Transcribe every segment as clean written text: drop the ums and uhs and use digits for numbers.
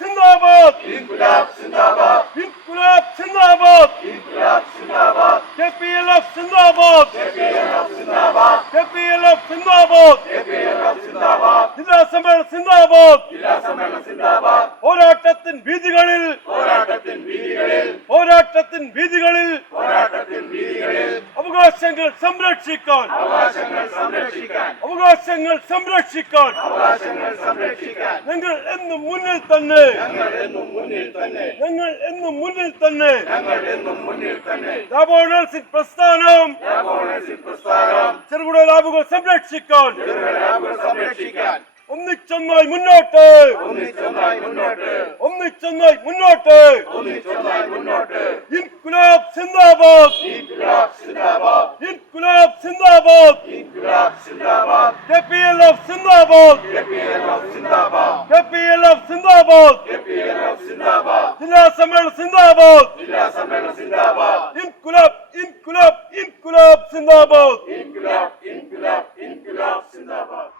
जिंदाबाद इंकुलाब जिंदाबाद इंकुलाब जिंदाबाद इंकुलाब जिंदाबाद केपीएलएफ जिंदाबाद केपीएलएफ जिंदाबाद केपीएलएफ जिंदाबाद केपीएलएफ जिंदाबाद ജില്ലാ സമ്മേളനം സിന്ദാബാദ് ജില്ലാ സമ്മേളനം സിന്ദാബാദ് പോരാട്ടത്തിൻ വീതികളിൽ പോരാട്ടത്തിൻ വീതികളിൽ പോരാട്ടത്തിൻ വീതികളിൽ പോരാട്ടത്തിൻ വീതികളിൽ അവകാശങ്ങൾ സംരക്ഷിക്കാൻ അവകാശങ്ങൾ സംരക്ഷിക്കാൻ അവകാശങ്ങൾ സംരക്ഷിക്കാൻ അവകാശങ്ങൾ സംരക്ഷിക്കാൻ ഞങ്ങൾ എന്നും മുന്നിൽ തന്നെ ഞങ്ങൾ എന്നും മുന്നിൽ തന്നെ ഞങ്ങൾ എന്നും മുന്നിൽ തന്നെ ഞങ്ങൾ എന്നും മുന്നിൽ തന്നെ ലാബോണേഴ്സിൻ പ്രസ്ഥാനം ലാബോണേഴ്സിൻ പ്രസ്ഥാനം ചെറുകിട ലാബുകൾ സംരക്ഷിക്കാൻ ചെറുകിട ലാബുകൾ സംരക്ഷിക്കാൻ ഒന്നിച്ചൊന്നായി മുന്നോട്ട് ഒന്നിച്ചൊന്നായി മുന്നോട്ട് ഒന്നിച്ചൊന്നായി മുന്നോട്ട് ഒന്നിച്ചൊന്നായി മുന്നോട്ട് ഇൻകുലാബ് സിന്ദാബാദ് ഇൻകുലാബ് സിന്ദാബാദ് ഇൻകുലാബ് സിന്ദാബാദ് ഇൻകുലാബ് സിന്ദാബാദ് കെപിഎൽഎഫ് സിന്ദാബാദ് കെപിഎൽഎഫ് സിന്ദാബാദ് കെപിഎൽഎഫ് സിന്ദാബാദ് കെപിഎൽഎഫ് സിന്ദാബാദ് ജില്ലാ സമ്മേളനം സിന്ദാബാദ് ജില്ലാ സമ്മേളനം സിന്ദാബാദ് ഇൻകുലാബ് ഇൻകുലാബ് ഇൻകുലാബ് സിന്ദാബാദ് ഇൻകുലാബ് ഇൻകുലാബ് ഇൻകുലാബ് സിന്ദാബാദ്.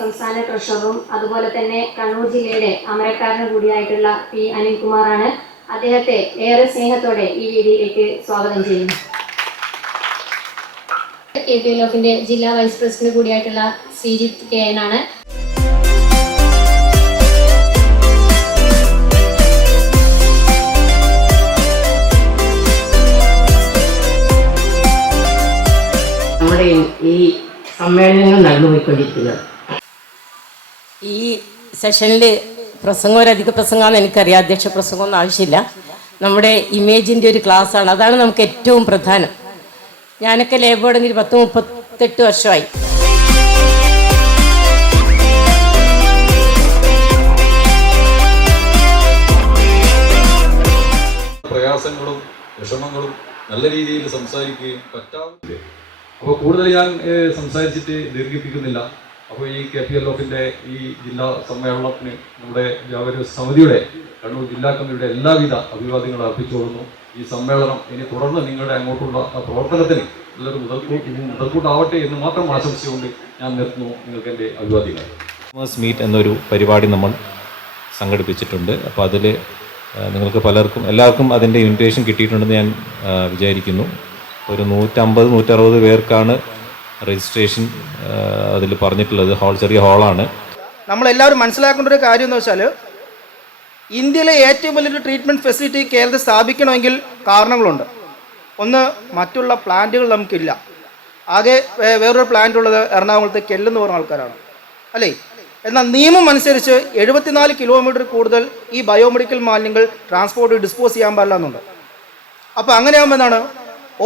സംസ്ഥാന ട്രഷററും അതുപോലെ തന്നെ കണ്ണൂർ ജില്ലയുടെ അമരക്കാരനും കൂടിയായിട്ടുള്ള പി അനിൽകുമാറാണ്. അദ്ദേഹത്തെ ഏറെ സ്നേഹത്തോടെ ഈ വേദിയിലേക്ക് സ്വാഗതം ചെയ്യുന്നു. KPLFന്റെ ജില്ലാ വൈസ് പ്രസിഡന്റ് കൂടിയായിട്ടുള്ള ശ്രീജിത്ത് KN ആണ്. നമ്മുടെ ഈ സമ്മേളനങ്ങൾ നടന്നുപോയിക്കൊണ്ടിരിക്കുന്നത്. ഈ സെഷനിൽ പ്രസംഗം ഒരധിക പ്രസംഗമാണെന്ന് എനിക്കറിയാം. അധ്യക്ഷ പ്രസംഗമൊന്നും ആവശ്യമില്ല. നമ്മുടെ ഇമേജിൻ്റെ ഒരു ക്ലാസ്സാണ്. അതാണ് നമുക്ക് ഏറ്റവും പ്രധാനം. ഞാനൊക്കെ ലേബർ തുടങ്ങി 30-38 വർഷമായി. പ്രയാസങ്ങളും വിഷമങ്ങളും നല്ല രീതിയിൽ സംസാരിക്കുകയും പറ്റാവുന്നില്ല. അപ്പോൾ കൂടുതൽ ഞാൻ സംസാരിച്ചിട്ട് ദീർഘിപ്പിക്കുന്നില്ല. അപ്പോൾ ഈ KPLFന്റെ ഈ ജില്ലാ സമ്മേളനത്തിന് നമ്മുടെ വ്യാപാര സമിതിയുടെ കണ്ണൂർ ജില്ലാ കമ്മിറ്റിയുടെ എല്ലാവിധ അഭിവാദ്യങ്ങളും അർപ്പിച്ചുകൊള്ളുന്നു. ഈ സമ്മേളനം ഇനി തുടർന്ന് നിങ്ങളുടെ അങ്ങോട്ടുള്ള പ്രവർത്തനത്തിന് നല്ലൊരു മുതൽക്കൂട്ടാവട്ടെ എന്ന് മാത്രം ആശംസിച്ചുകൊണ്ട് ഞാൻ നിർത്തുന്നു. നിങ്ങൾക്ക് എൻ്റെ അഭിവാദ്യങ്ങൾ. ഫാമേഴ്സ് മീറ്റ് എന്നൊരു പരിപാടി നമ്മൾ സംഘടിപ്പിച്ചിട്ടുണ്ട്. അപ്പോൾ അതിൽ നിങ്ങൾക്ക് എല്ലാവർക്കും അതിൻ്റെ ഇൻവിറ്റേഷൻ കിട്ടിയിട്ടുണ്ടെന്ന് ഞാൻ വിചാരിക്കുന്നു. ഒരു 150-160 പേർക്കാണ് രജിസ്ട്രേഷൻ അതിൽ പറഞ്ഞിട്ടുള്ളത്. ചെറിയ ഹാളാണ്. നമ്മളെല്ലാവരും മനസ്സിലാക്കേണ്ട ഒരു കാര്യം എന്ന് വെച്ചാൽ, ഇന്ത്യയിലെ ഏറ്റവും വലിയൊരു ട്രീറ്റ്മെൻറ്റ് ഫെസിലിറ്റി കേരളത്തിൽ സ്ഥാപിക്കണമെങ്കിൽ കാരണങ്ങളുണ്ട്. ഒന്ന്, മറ്റുള്ള പ്ലാന്റുകൾ നമുക്കില്ല. ആകെ വേറൊരു പ്ലാന്റ് ഉള്ളത് എറണാകുളത്ത് കെല്ലെന്ന് പറഞ്ഞ ആൾക്കാരാണ്, അല്ലേ? എന്നാൽ നിയമം അനുസരിച്ച് 74 കിലോമീറ്റർ കൂടുതൽ ഈ ബയോമെഡിക്കൽ മാലിന്യങ്ങൾ ട്രാൻസ്പോർട്ട് ഡിസ്പോസ് ചെയ്യാൻ പാടില്ല എന്നുണ്ട്. അപ്പോൾ അങ്ങനെയാകുമ്പോൾ എന്താണ്,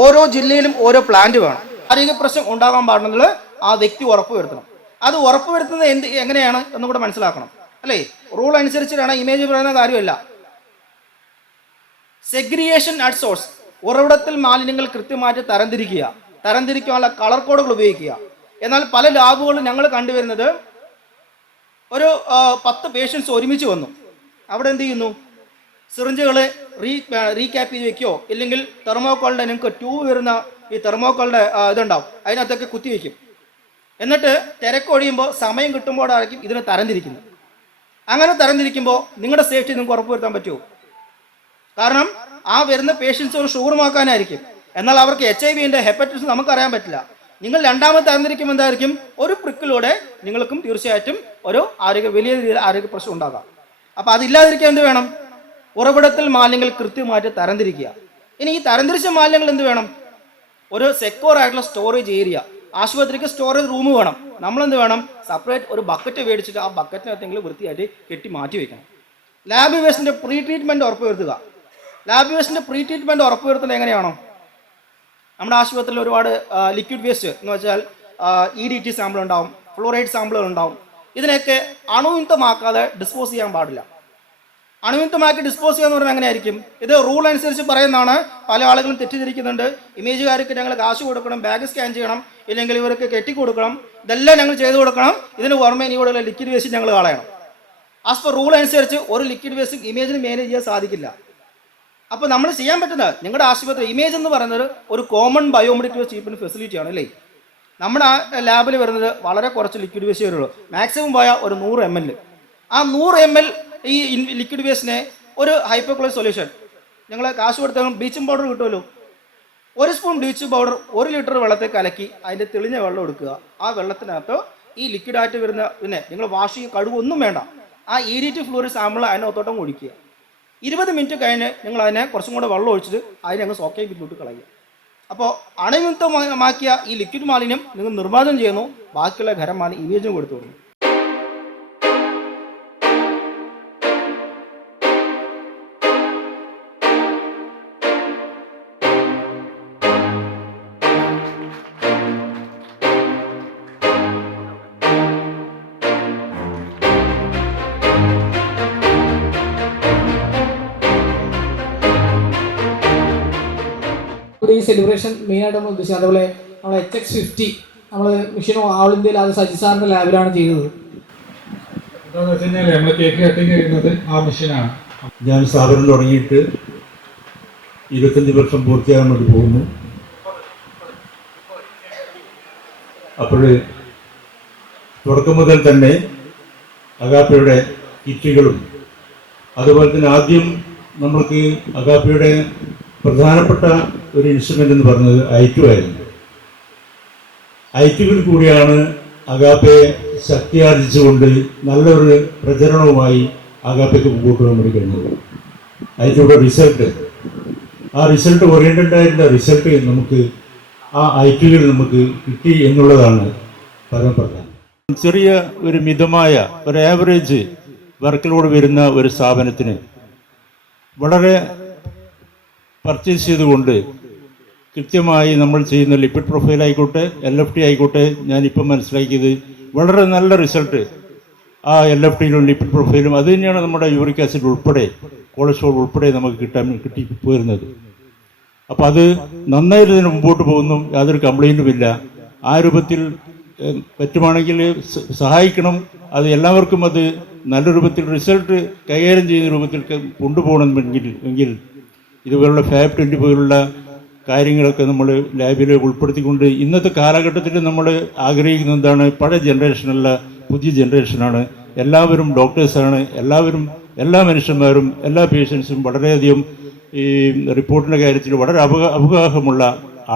ഓരോ ജില്ലയിലും ഓരോ പ്ലാന്റ് വേണം. ആരോഗ്യ പ്രശ്നം ഉണ്ടാകാൻ പാടുന്നത് ആ വ്യക്തി ഉറപ്പുവരുത്തണം. അത് ഉറപ്പുവരുത്തുന്നത് എങ്ങനെയാണ് എന്നും കൂടെ മനസ്സിലാക്കണം, അല്ലേ? റൂൾ അനുസരിച്ചിട്ടാണ്, ഇമേജ് പറയുന്ന കാര്യമല്ല. സെഗ്രിഗേഷൻ അറ്റ് സോഴ്സ്, ഉറവിടത്തിൽ മാലിന്യങ്ങൾ കൃത്യമായിട്ട് തരംതിരിക്കാനുള്ള കളർ കോഡുകൾ ഉപയോഗിക്കുക. എന്നാൽ പല ലാബുകളും ഞങ്ങൾ കണ്ടുവരുന്നത് ഒരു 10 പേഷ്യൻസ് ഒരുമിച്ച് വന്നു. അവിടെ എന്ത് ചെയ്യുന്നു? സിറിഞ്ചുകളെ റീക്യാപ്പ് ചെയ്ത് വെക്കുകയോ ഇല്ലെങ്കിൽ തെർമോക്കോളിൻ്റെ നിങ്ങൾക്ക് ട്യൂബ് വരുന്ന ഈ തെർമോക്കോളിൻ്റെ ഇതുണ്ടാവും, അതിനകത്തൊക്കെ കുത്തിവെക്കും. എന്നിട്ട് തിരക്കൊഴിയുമ്പോൾ സമയം കിട്ടുമ്പോഴായിരിക്കും ഇതിനെ തരംതിരിക്കുന്നത്. അങ്ങനെ തരംതിരിക്കുമ്പോൾ നിങ്ങളുടെ സേഫ്റ്റി നിങ്ങൾക്ക് ഉറപ്പുവരുത്താൻ പറ്റുമോ? കാരണം ആ വരുന്ന പേഷ്യൻസ് ഒരു ഷുഗറുമാക്കാനായിരിക്കും. എന്നാൽ അവർക്ക് HIV ഹെപ്പറ്റൈറ്റിസ് നമുക്കറിയാൻ പറ്റില്ല. നിങ്ങൾ രണ്ടാമത് തരംതിരിക്കുമ്പോൾ എന്തായിരിക്കും? ഒരു പ്രിക്കിലൂടെ നിങ്ങൾക്കും തീർച്ചയായിട്ടും ഒരു വലിയ രീതിയിൽ ആരോഗ്യ പ്രശ്നം ഉണ്ടാകാം. അപ്പോൾ അതില്ലാതിരിക്കാൻ എന്ത് വേണം? ഉറവിടത്തിൽ മാലിന്യങ്ങൾ കൃത്യമായിട്ട് തരംതിരിക്കുക. ഇനി ഈ തരംതിരിച്ച മാലിന്യങ്ങൾ എന്ത് വേണം? ഒരു സെക്യൂർ ആയിട്ടുള്ള സ്റ്റോറേജ് ഏരിയ. ആശുപത്രിക്ക് സ്റ്റോറേജ് റൂം വേണം. നമ്മളെന്ത് വേണം? സെപ്പറേറ്റ് ഒരു ബക്കറ്റ് മേടിച്ചിട്ട് ആ ബക്കറ്റിനകത്തെങ്കിലും വൃത്തിയായിട്ട് കെട്ടി മാറ്റി വയ്ക്കണം. ലാബ് വേസ്റ്റിൻ്റെ പ്രീ ട്രീറ്റ്മെൻറ്റ് ഉറപ്പുവരുത്തുക. ലാബ് വേസ്റ്റിൻ്റെ പ്രീ ട്രീറ്റ്മെൻറ്റ് ഉറപ്പുവരുത്തുന്നത് എങ്ങനെയാണോ? നമ്മുടെ ആശുപത്രിയിൽ ഒരുപാട് ലിക്വിഡ് വേസ്റ്റ് എന്ന് വെച്ചാൽ EDT സാമ്പിൾ ഉണ്ടാവും, ഫ്ലോറൈഡ് സാമ്പിളുകൾ ഉണ്ടാവും. ഇതിനെയൊക്കെ അണുവിമുക്തമാക്കാതെ ഡിസ്പോസ് ചെയ്യാൻ പാടില്ല. അണുവിമുക്തമാക്കി ഡിസ്പോസ് ചെയ്യുക എന്ന് പറഞ്ഞാൽ എങ്ങനെയായിരിക്കും? ഇത് റൂൾ അനുസരിച്ച് പറയുന്നതാണ്. പല ആളുകളും തെറ്റിദ്ധരിക്കുന്നുണ്ട്. ഇമേജുകാർക്ക് ഞങ്ങൾ കാശ് കൊടുക്കണം, ബാഗ് സ്കാൻ ചെയ്യണം, ഇല്ലെങ്കിൽ ഇവർക്ക് കെട്ടിക്കൊടുക്കണം, ഇതെല്ലാം ഞങ്ങൾ ചെയ്തു കൊടുക്കണം. ഇതിന് പുറമെ ഇനിയോടുള്ള ലിക്വിഡ് വേസ്റ്റ് ഞങ്ങൾ കളയണം. ആസ് പെർ റൂൾ അനുസരിച്ച് ഒരു ലിക്വിഡ് വേസ്റ്റ് ഇമേജിന് മാനേജ് ചെയ്യാൻ സാധിക്കില്ല. അപ്പോൾ നമ്മൾ ചെയ്യാൻ പറ്റുന്നത്, നിങ്ങളുടെ ആശുപത്രി ഇമേജ് എന്ന് പറയുന്നത് ഒരു കോമൺ ബയോമെഡിക്കൽ ട്രീറ്റ്മെൻറ്റ് ഫെസിലിറ്റിയാണ് അല്ലേ? നമ്മുടെ ലാബിൽ വരുന്നത് വളരെ കുറച്ച് ലിക്വിഡ് വേസ്റ്റ് വരുള്ളൂ. മാക്സിമം പോയാൽ ഒരു 100 ml. ആ 100 ml ഈ ലിക്വിഡ് വേസ്റ്റിനെ ഒരു ഹൈപ്പോക്ലോറിക് സൊല്യൂഷൻ, ഞങ്ങൾ കാശ് കൊടുത്താൽ ബ്ലീച്ചിങ് പൗഡർ കിട്ടുമല്ലോ, 1 സ്പൂൺ ബ്ലീച്ചിങ് പൗഡർ 1 ലിറ്റർ വെള്ളത്തിൽ കലക്കി അതിൻ്റെ തെളിഞ്ഞ വെള്ളം എടുക്കുക. ആ വെള്ളത്തിനകത്ത് ഈ ലിക്വിഡായിട്ട് വരുന്ന പിന്നെ നിങ്ങൾ വാഷ് ചെയ്യുക, കഴുകൊന്നും വേണ്ട, ആ EDT ഫ്ലൂറിഡ് സാമ്പിൾ അതിനകത്തോട്ടം ഒഴിക്കുക. 20 മിനിറ്റ് കഴിഞ്ഞ് നിങ്ങൾ അതിനെ കുറച്ചും കൂടെ വെള്ളം ഒഴിച്ചിട്ട് അതിനെ അങ്ങ് സോക്കേ ബില്ലോട്ട് കളയുക. അപ്പോൾ അണുവിമുക്തമാക്കിയ ഈ ലിക്വിഡ് മാലിന്യം നിങ്ങൾ നിർമ്മാർജ്ജനം ചെയ്യുന്നു, ബാക്കിയുള്ള ഖരം മാലിന്യം ഇമേജും കൊടുത്തു കൊടുക്കുന്നു. ഈ സെലിബ്രേഷൻ മെയിനായിട്ട് നമ്മൾ ഉദ്ദേശിച്ചത്, അതേപോലെ നമ്മൾ HX50 നമ്മൾ മിഷൻ ഓൾ ഇന്ത്യയിൽ അത് സജി സാറിൻ്റെ ലാബിലാണ് ചെയ്തത്. എന്താണെന്ന് വെച്ച് കഴിഞ്ഞാൽ നമ്മൾ കേക്ക് കട്ടിങ് ചെയ്യുന്നത് ആ മെഷീനാണ്. ഞാൻ സ്ഥാപനം തുടങ്ങിയിട്ട് 25 വർഷം പൂർത്തിയാകാൻ വേണ്ടി പോകുന്നു. അപ്പോൾ തുടക്കം മുതൽ തന്നെ അഗാപ്പയുടെ കിറ്റുകളും അതുപോലെ തന്നെ ആദ്യം നമ്മൾക്ക് അഗാപ്പയുടെ പ്രധാനപ്പെട്ട ഒരു ഇൻസ്ട്രുമെൻ്റ് എന്ന് പറയുന്നത് I2 ആയിരുന്നു. I2വിൽ കൂടിയാണ് അഗാപ്പയെ ശക്തിയാർജിച്ചുകൊണ്ട് നല്ലൊരു പ്രചരണവുമായി അഗാപ്പയ്ക്ക് മുമ്പോട്ട് പോകാൻ വേണ്ടി കഴിഞ്ഞത്. I2യുടെ റിസൾട്ട്, ആ റിസൾട്ട് ഓറിയൻറ്റഡ് ആയിട്ടുള്ള റിസൾട്ട് നമുക്ക് ആ I2വിൽ നമുക്ക് കിട്ടി എന്നുള്ളതാണ് പരമപ്രധാനം. ചെറിയ ഒരു മിതമായ ഒരു ആവറേജ് വർക്കിലോട് വരുന്ന ഒരു സ്ഥാപനത്തിന് വളരെ പർച്ചേസ് ചെയ്തുകൊണ്ട് കൃത്യമായി നമ്മൾ ചെയ്യുന്ന ലിപ്പിഡ് പ്രൊഫൈൽ ആയിക്കോട്ടെ LFT ആയിക്കോട്ടെ, ഞാനിപ്പം മനസ്സിലാക്കിയത് വളരെ നല്ല റിസൾട്ട് ആ LFTയിലും ലിപ്പിഡ് പ്രൊഫൈലും അത് തന്നെയാണ് നമ്മുടെ യൂറിക് ആസിഡ് ഉൾപ്പെടെ കൊളസ്ട്രോൾ ഉൾപ്പെടെ നമുക്ക് കിട്ടി പോരുന്നത്. അപ്പോൾ അത് നന്നായിട്ട് തന്നെ മുമ്പോട്ട് പോകുന്നു, യാതൊരു കംപ്ലൈൻറ്റുമില്ല. ആ രൂപത്തിൽ പറ്റുവാണെങ്കിൽ സഹായിക്കണം. അത് എല്ലാവർക്കും അത് നല്ല രൂപത്തിൽ റിസൾട്ട് കൈകാര്യം ചെയ്യുന്ന രൂപത്തിൽ കൊണ്ടുപോകണമെങ്കിൽ ഇതുപോലുള്ള FAB 20 പോലുള്ള കാര്യങ്ങളൊക്കെ നമ്മൾ ലാബിൽ ഉൾപ്പെടുത്തിക്കൊണ്ട് ഇന്നത്തെ കാലഘട്ടത്തിൽ നമ്മൾ ആഗ്രഹിക്കുന്ന എന്താണ്? പഴയ ജനറേഷനല്ല, പുതിയ ജനറേഷനാണ്. എല്ലാവരും ഡോക്ടേഴ്സാണ്, എല്ലാ മനുഷ്യന്മാരും എല്ലാ പേഷ്യൻസും വളരെയധികം ഈ റിപ്പോർട്ടിൻ്റെ കാര്യത്തിൽ വളരെ അവഗാഹമുള്ള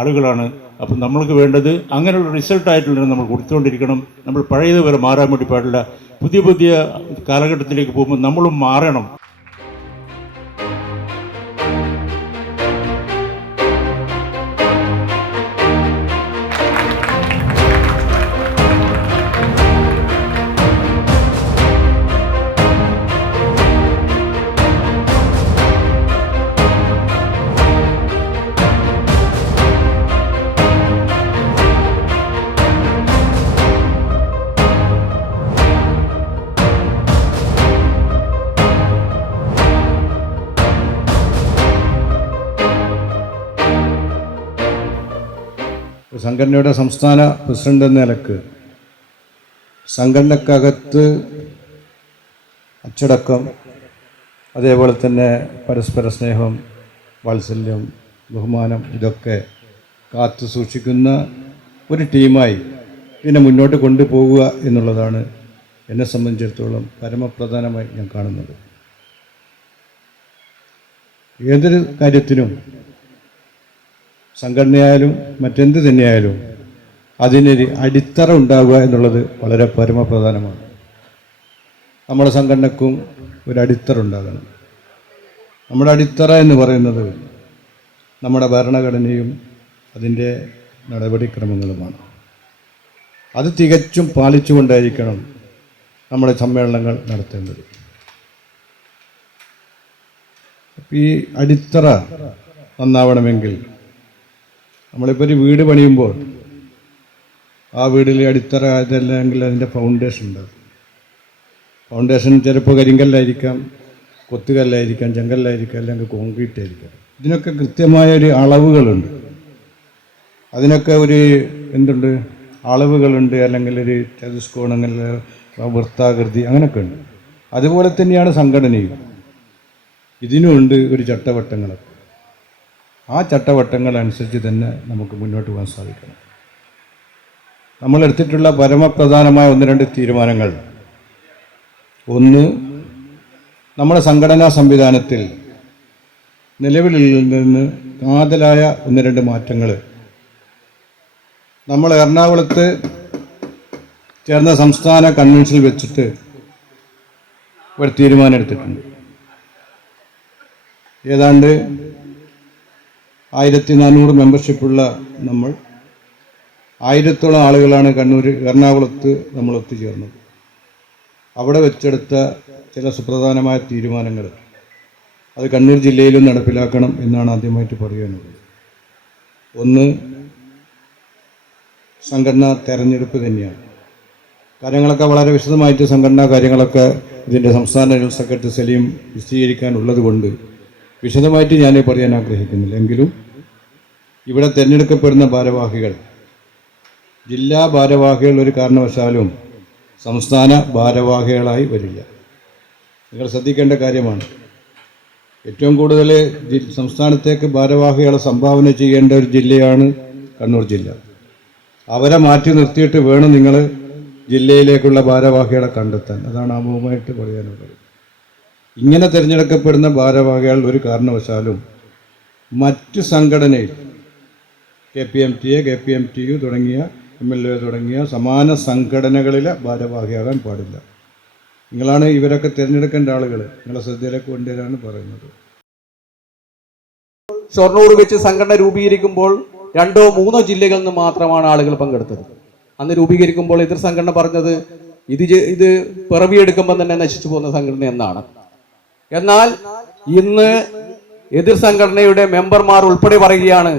ആളുകളാണ്. അപ്പം നമ്മൾക്ക് വേണ്ടത് അങ്ങനെയുള്ള റിസൾട്ടായിട്ടുള്ളത് നമ്മൾ കൊടുത്തുകൊണ്ടിരിക്കണം. നമ്മൾ പഴയതുപോലെ മാറാൻ വേണ്ടി പാടില്ല. പുതിയ കാലഘട്ടത്തിലേക്ക് പോകുമ്പോൾ നമ്മളും മാറണം. സംഘടനയുടെ സംസ്ഥാന പ്രസിഡന്റ് എന്ന നിലക്ക് സംഘടനക്കകത്ത് അച്ചടക്കം, അതേപോലെ തന്നെ പരസ്പര സ്നേഹം, വാത്സല്യം, ബഹുമാനം ഇതൊക്കെ കാത്തു സൂക്ഷിക്കുന്ന ഒരു ടീമായി ഇതിനെ മുന്നോട്ട് കൊണ്ടുപോകുക എന്നുള്ളതാണ് എന്നെ സംബന്ധിച്ചിടത്തോളം പരമപ്രധാനമായി ഞാൻ കാണുന്നത്. ഏതൊരു കാര്യത്തിനും സംഘടനയായാലും മറ്റെന്ത് തന്നെയായാലും അതിനൊരു അടിത്തറ ഉണ്ടാവുക എന്നുള്ളത് വളരെ പരമപ്രധാനമാണ്. നമ്മുടെ സംഘടനക്കും ഒരു അടിത്തറ ഉണ്ടാകണം. നമ്മുടെ അടിത്തറ എന്ന് പറയുന്നത് നമ്മുടെ ഭരണഘടനയും അതിൻ്റെ നടപടിക്രമങ്ങളുമാണ്. അത് തികച്ചും പാലിച്ചുകൊണ്ടായിരിക്കണം നമ്മുടെ സമ്മേളനങ്ങൾ നടത്തേണ്ടത്. ഈ അടിത്തറ നന്നാവണമെങ്കിൽ നമ്മളിപ്പോൾ ഒരു വീട് പണിയുമ്പോൾ ആ വീടിൽ അടിത്തറ ഇതല്ലെങ്കിൽ അതിൻ്റെ ഫൗണ്ടേഷൻ ഉണ്ടാകും. ഫൗണ്ടേഷൻ ചിലപ്പോൾ കരിങ്കല്ലായിരിക്കാം, കൊത്തുകല്ലായിരിക്കാം, ചെങ്കല്ലായിരിക്കാം, അല്ലെങ്കിൽ കോൺക്രീറ്റ് ആയിരിക്കാം. ഇതിനൊക്കെ കൃത്യമായൊരു അളവുകളുണ്ട്. അതിനൊക്കെ ഒരു എന്തുണ്ട്, അളവുകളുണ്ട്, അല്ലെങ്കിൽ ഒരു ചതുഷ്കോൺ, അങ്ങനെ വൃത്താകൃതി, അങ്ങനെയൊക്കെ ഉണ്ട്. അതുപോലെ തന്നെയാണ് സംഘടനയും. ഇതിനുമുണ്ട് ഒരു ചട്ടവട്ടങ്ങളൊക്കെ. ആ ചട്ടവട്ടങ്ങൾ അനുസരിച്ച് തന്നെ നമുക്ക് മുന്നോട്ട് പോകാൻ സാധിക്കണം. നമ്മളെടുത്തിട്ടുള്ള പരമപ്രധാനമായ 1-2 തീരുമാനങ്ങൾ, ഒന്ന്, നമ്മുടെ സംഘടനാ സംവിധാനത്തിൽ നിലവിൽ നിന്ന് കാതലായ 1-2 മാറ്റങ്ങൾ നമ്മൾ എറണാകുളത്ത് ചേർന്ന സംസ്ഥാന കൺവെൻഷനിൽ വെച്ചിട്ട് ഒരു തീരുമാനം എടുത്തിട്ടുണ്ട്. ഏതാണ്ട് 1400 മെമ്പർഷിപ്പുള്ള നമ്മൾ 1000-ഓളം ആളുകളാണ് എറണാകുളത്ത് നമ്മൾ ഒത്തുചേർന്നത്. അവിടെ വെച്ചെടുത്ത ചില സുപ്രധാനമായ തീരുമാനങ്ങൾ അത് കണ്ണൂർ ജില്ലയിലും നടപ്പിലാക്കണം എന്നാണ് ആദ്യമായിട്ട് പറയാനുള്ളത്. ഒന്ന്, സംഘടനാ തെരഞ്ഞെടുപ്പ് തന്നെയാണ്. കാര്യങ്ങളൊക്കെ വളരെ വിശദമായിട്ട് സംഘടനാ കാര്യങ്ങളൊക്കെ ഇതിൻ്റെ സംസ്ഥാന ജനറൽ സെക്രട്ടറി സലീം വിശദീകരിക്കാനുള്ളത് കൊണ്ട് വിശദമായിട്ട് ഞാൻ പറയാൻ ആഗ്രഹിക്കുന്നില്ല. എങ്കിലും ഇവിടെ തിരഞ്ഞെടുക്കപ്പെടുന്ന ഭാരവാഹികൾ ജില്ലാ ഭാരവാഹികൾ ഒരു കാരണവശാലും സംസ്ഥാന ഭാരവാഹികളായി വരില്ല. നിങ്ങൾ ശ്രദ്ധിക്കേണ്ട കാര്യമാണ്. ഏറ്റവും കൂടുതൽ സംസ്ഥാനത്തേക്ക് ഭാരവാഹികളെ സംഭാവന ചെയ്യേണ്ട ഒരു ജില്ലയാണ് കണ്ണൂർ ജില്ല. അവരെ മാറ്റി നിർത്തിയിട്ട് വേണം നിങ്ങൾ ജില്ലയിലേക്കുള്ള ഭാരവാഹികളെ കണ്ടെത്താൻ. അതാണ് ആമുഖമായിട്ട് പറയാനുള്ളത്. ഇങ്ങനെ തിരഞ്ഞെടുക്കപ്പെടുന്ന ഭാരവാഹികൾ ഒരു കാരണവശാലും മറ്റ് സംഘടനയിൽ KPMTA, KPMTU തുടങ്ങിയ MLA തുടങ്ങിയ സമാന സംഘടനകളിലെ ഭാരവാഹിയാകാൻ പാടില്ല. നിങ്ങളാണ് ഇവരൊക്കെ തിരഞ്ഞെടുക്കേണ്ട ആളുകൾ. നിങ്ങളെ ശ്രദ്ധയിലേക്ക് കൊണ്ടുവരാനാണ് പറയുന്നത്. ഷൊർണൂർ വെച്ച് സംഘടന രൂപീകരിക്കുമ്പോൾ 2-3 ജില്ലകളിൽ നിന്ന് മാത്രമാണ് ആളുകൾ പങ്കെടുത്തത്. അന്ന് രൂപീകരിക്കുമ്പോൾ എതിർ സംഘടന പറഞ്ഞത് ഇത് പിറവിയെടുക്കുമ്പോൾ തന്നെ നശിച്ചു പോകുന്ന സംഘടന എന്നാണ്. എന്നാൽ ഇന്ന് എതിർ സംഘടനയുടെ മെമ്പർമാർ ഉൾപ്പെടെ പറയുകയാണ്,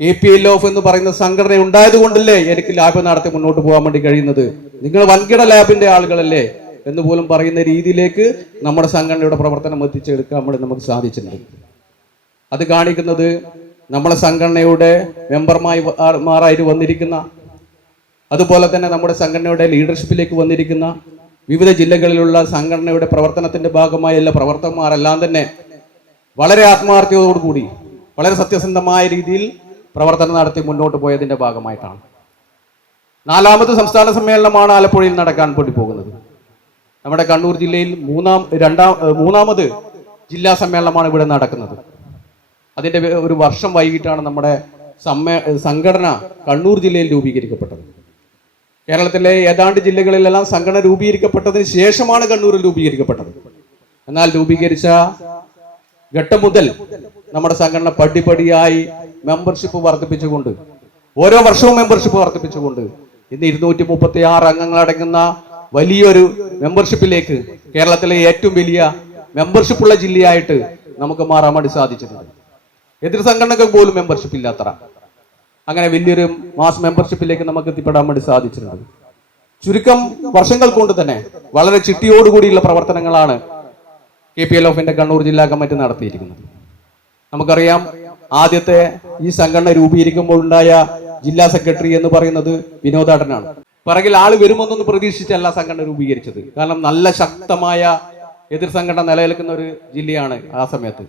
KPLF എന്ന് പറയുന്ന സംഘടന ഉണ്ടായത് കൊണ്ടല്ലേ എനിക്ക് ലാബ് നടത്തി മുന്നോട്ട് പോകാൻ വേണ്ടി കഴിയുന്നത്, നിങ്ങൾ വൻകിട ലാബിന്റെ ആളുകളല്ലേ എന്ന് പോലും പറയുന്ന രീതിയിലേക്ക് നമ്മുടെ സംഘടനയുടെ പ്രവർത്തനം എത്തിച്ചെടുക്കാൻ വേണ്ടി നമുക്ക് സാധിച്ചിട്ടുണ്ട്. അത് കാണിക്കുന്നത് നമ്മുടെ സംഘടനയുടെ മെമ്പർമാരായിട്ട് വന്നിരിക്കുന്ന, അതുപോലെ തന്നെ നമ്മുടെ സംഘടനയുടെ ലീഡർഷിപ്പിലേക്ക് വന്നിരിക്കുന്ന വിവിധ ജില്ലകളിലുള്ള സംഘടനയുടെ പ്രവർത്തനത്തിന്റെ ഭാഗമായ എല്ലാ പ്രവർത്തകന്മാരെല്ലാം തന്നെ വളരെ ആത്മാർത്ഥതയോടുകൂടി വളരെ സത്യസന്ധമായ രീതിയിൽ പ്രവർത്തനം നടത്തി മുന്നോട്ട് പോയതിന്റെ ഭാഗമായിട്ടാണ്. 4ാമത് സംസ്ഥാന സമ്മേളനമാണ് ആലപ്പുഴയിൽ നടക്കാൻ വേണ്ടി പോകുന്നത്. നമ്മുടെ കണ്ണൂർ ജില്ലയിൽ മൂന്നാമത് ജില്ലാ സമ്മേളനമാണ് ഇവിടെ നടക്കുന്നത്. അതിന്റെ ഒരു വർഷം വൈകിട്ടാണ് നമ്മുടെ സംഘടന കണ്ണൂർ ജില്ലയിൽ രൂപീകരിക്കപ്പെട്ടത്. കേരളത്തിലെ ഏതാണ്ട് ജില്ലകളിലെല്ലാം സംഘടന രൂപീകരിക്കപ്പെട്ടതിന് ശേഷമാണ് കണ്ണൂരിൽ രൂപീകരിക്കപ്പെട്ടത്. എന്നാൽ രൂപീകരിച്ച ഘട്ടം മുതൽ നമ്മുടെ സംഘടന പടിപടിയായി മെമ്പർഷിപ്പ് വർദ്ധിപ്പിച്ചുകൊണ്ട്, ഓരോ വർഷവും മെമ്പർഷിപ്പ് വർദ്ധിപ്പിച്ചുകൊണ്ട് ഇന്ന് 236 അംഗങ്ങളടങ്ങുന്ന വലിയൊരു മെമ്പർഷിപ്പിലേക്ക്, കേരളത്തിലെ ഏറ്റവും വലിയ മെമ്പർഷിപ്പുള്ള ജില്ലയായിട്ട് നമുക്ക് മാറാൻ വേണ്ടി സാധിച്ചിട്ടുണ്ട്. എതിർ സംഘടനകൾ പോലും മെമ്പർഷിപ്പ് ഇല്ലാത്ത അങ്ങനെ വലിയൊരു മാസ് മെമ്പർഷിപ്പിലേക്ക് നമുക്ക് എത്തിപ്പെടാൻ വേണ്ടി സാധിച്ചിട്ടുണ്ട്. ചുരുക്കം വർഷങ്ങൾ കൊണ്ട് തന്നെ വളരെ ചിട്ടയോടുകൂടിയുള്ള പ്രവർത്തനങ്ങളാണ് KPLFന്റെ കണ്ണൂർ ജില്ലാ കമ്മിറ്റി നടത്തിയിരിക്കുന്നത്. നമുക്കറിയാം, ആദ്യത്തെ ഈ സംഘടന രൂപീകരിക്കുമ്പോൾ ഉണ്ടായ ജില്ലാ സെക്രട്ടറി എന്ന് പറയുന്നത് വിനോദേട്ടനാണ്. പിറകിൽ ആള് വരുമെന്നൊന്നും പ്രതീക്ഷിച്ചല്ല സംഘടന രൂപീകരിച്ചത്. കാരണം നല്ല ശക്തമായ എതിർ സംഘടന നിലനിൽക്കുന്ന ഒരു ജില്ലയാണ് ആ സമയത്ത്.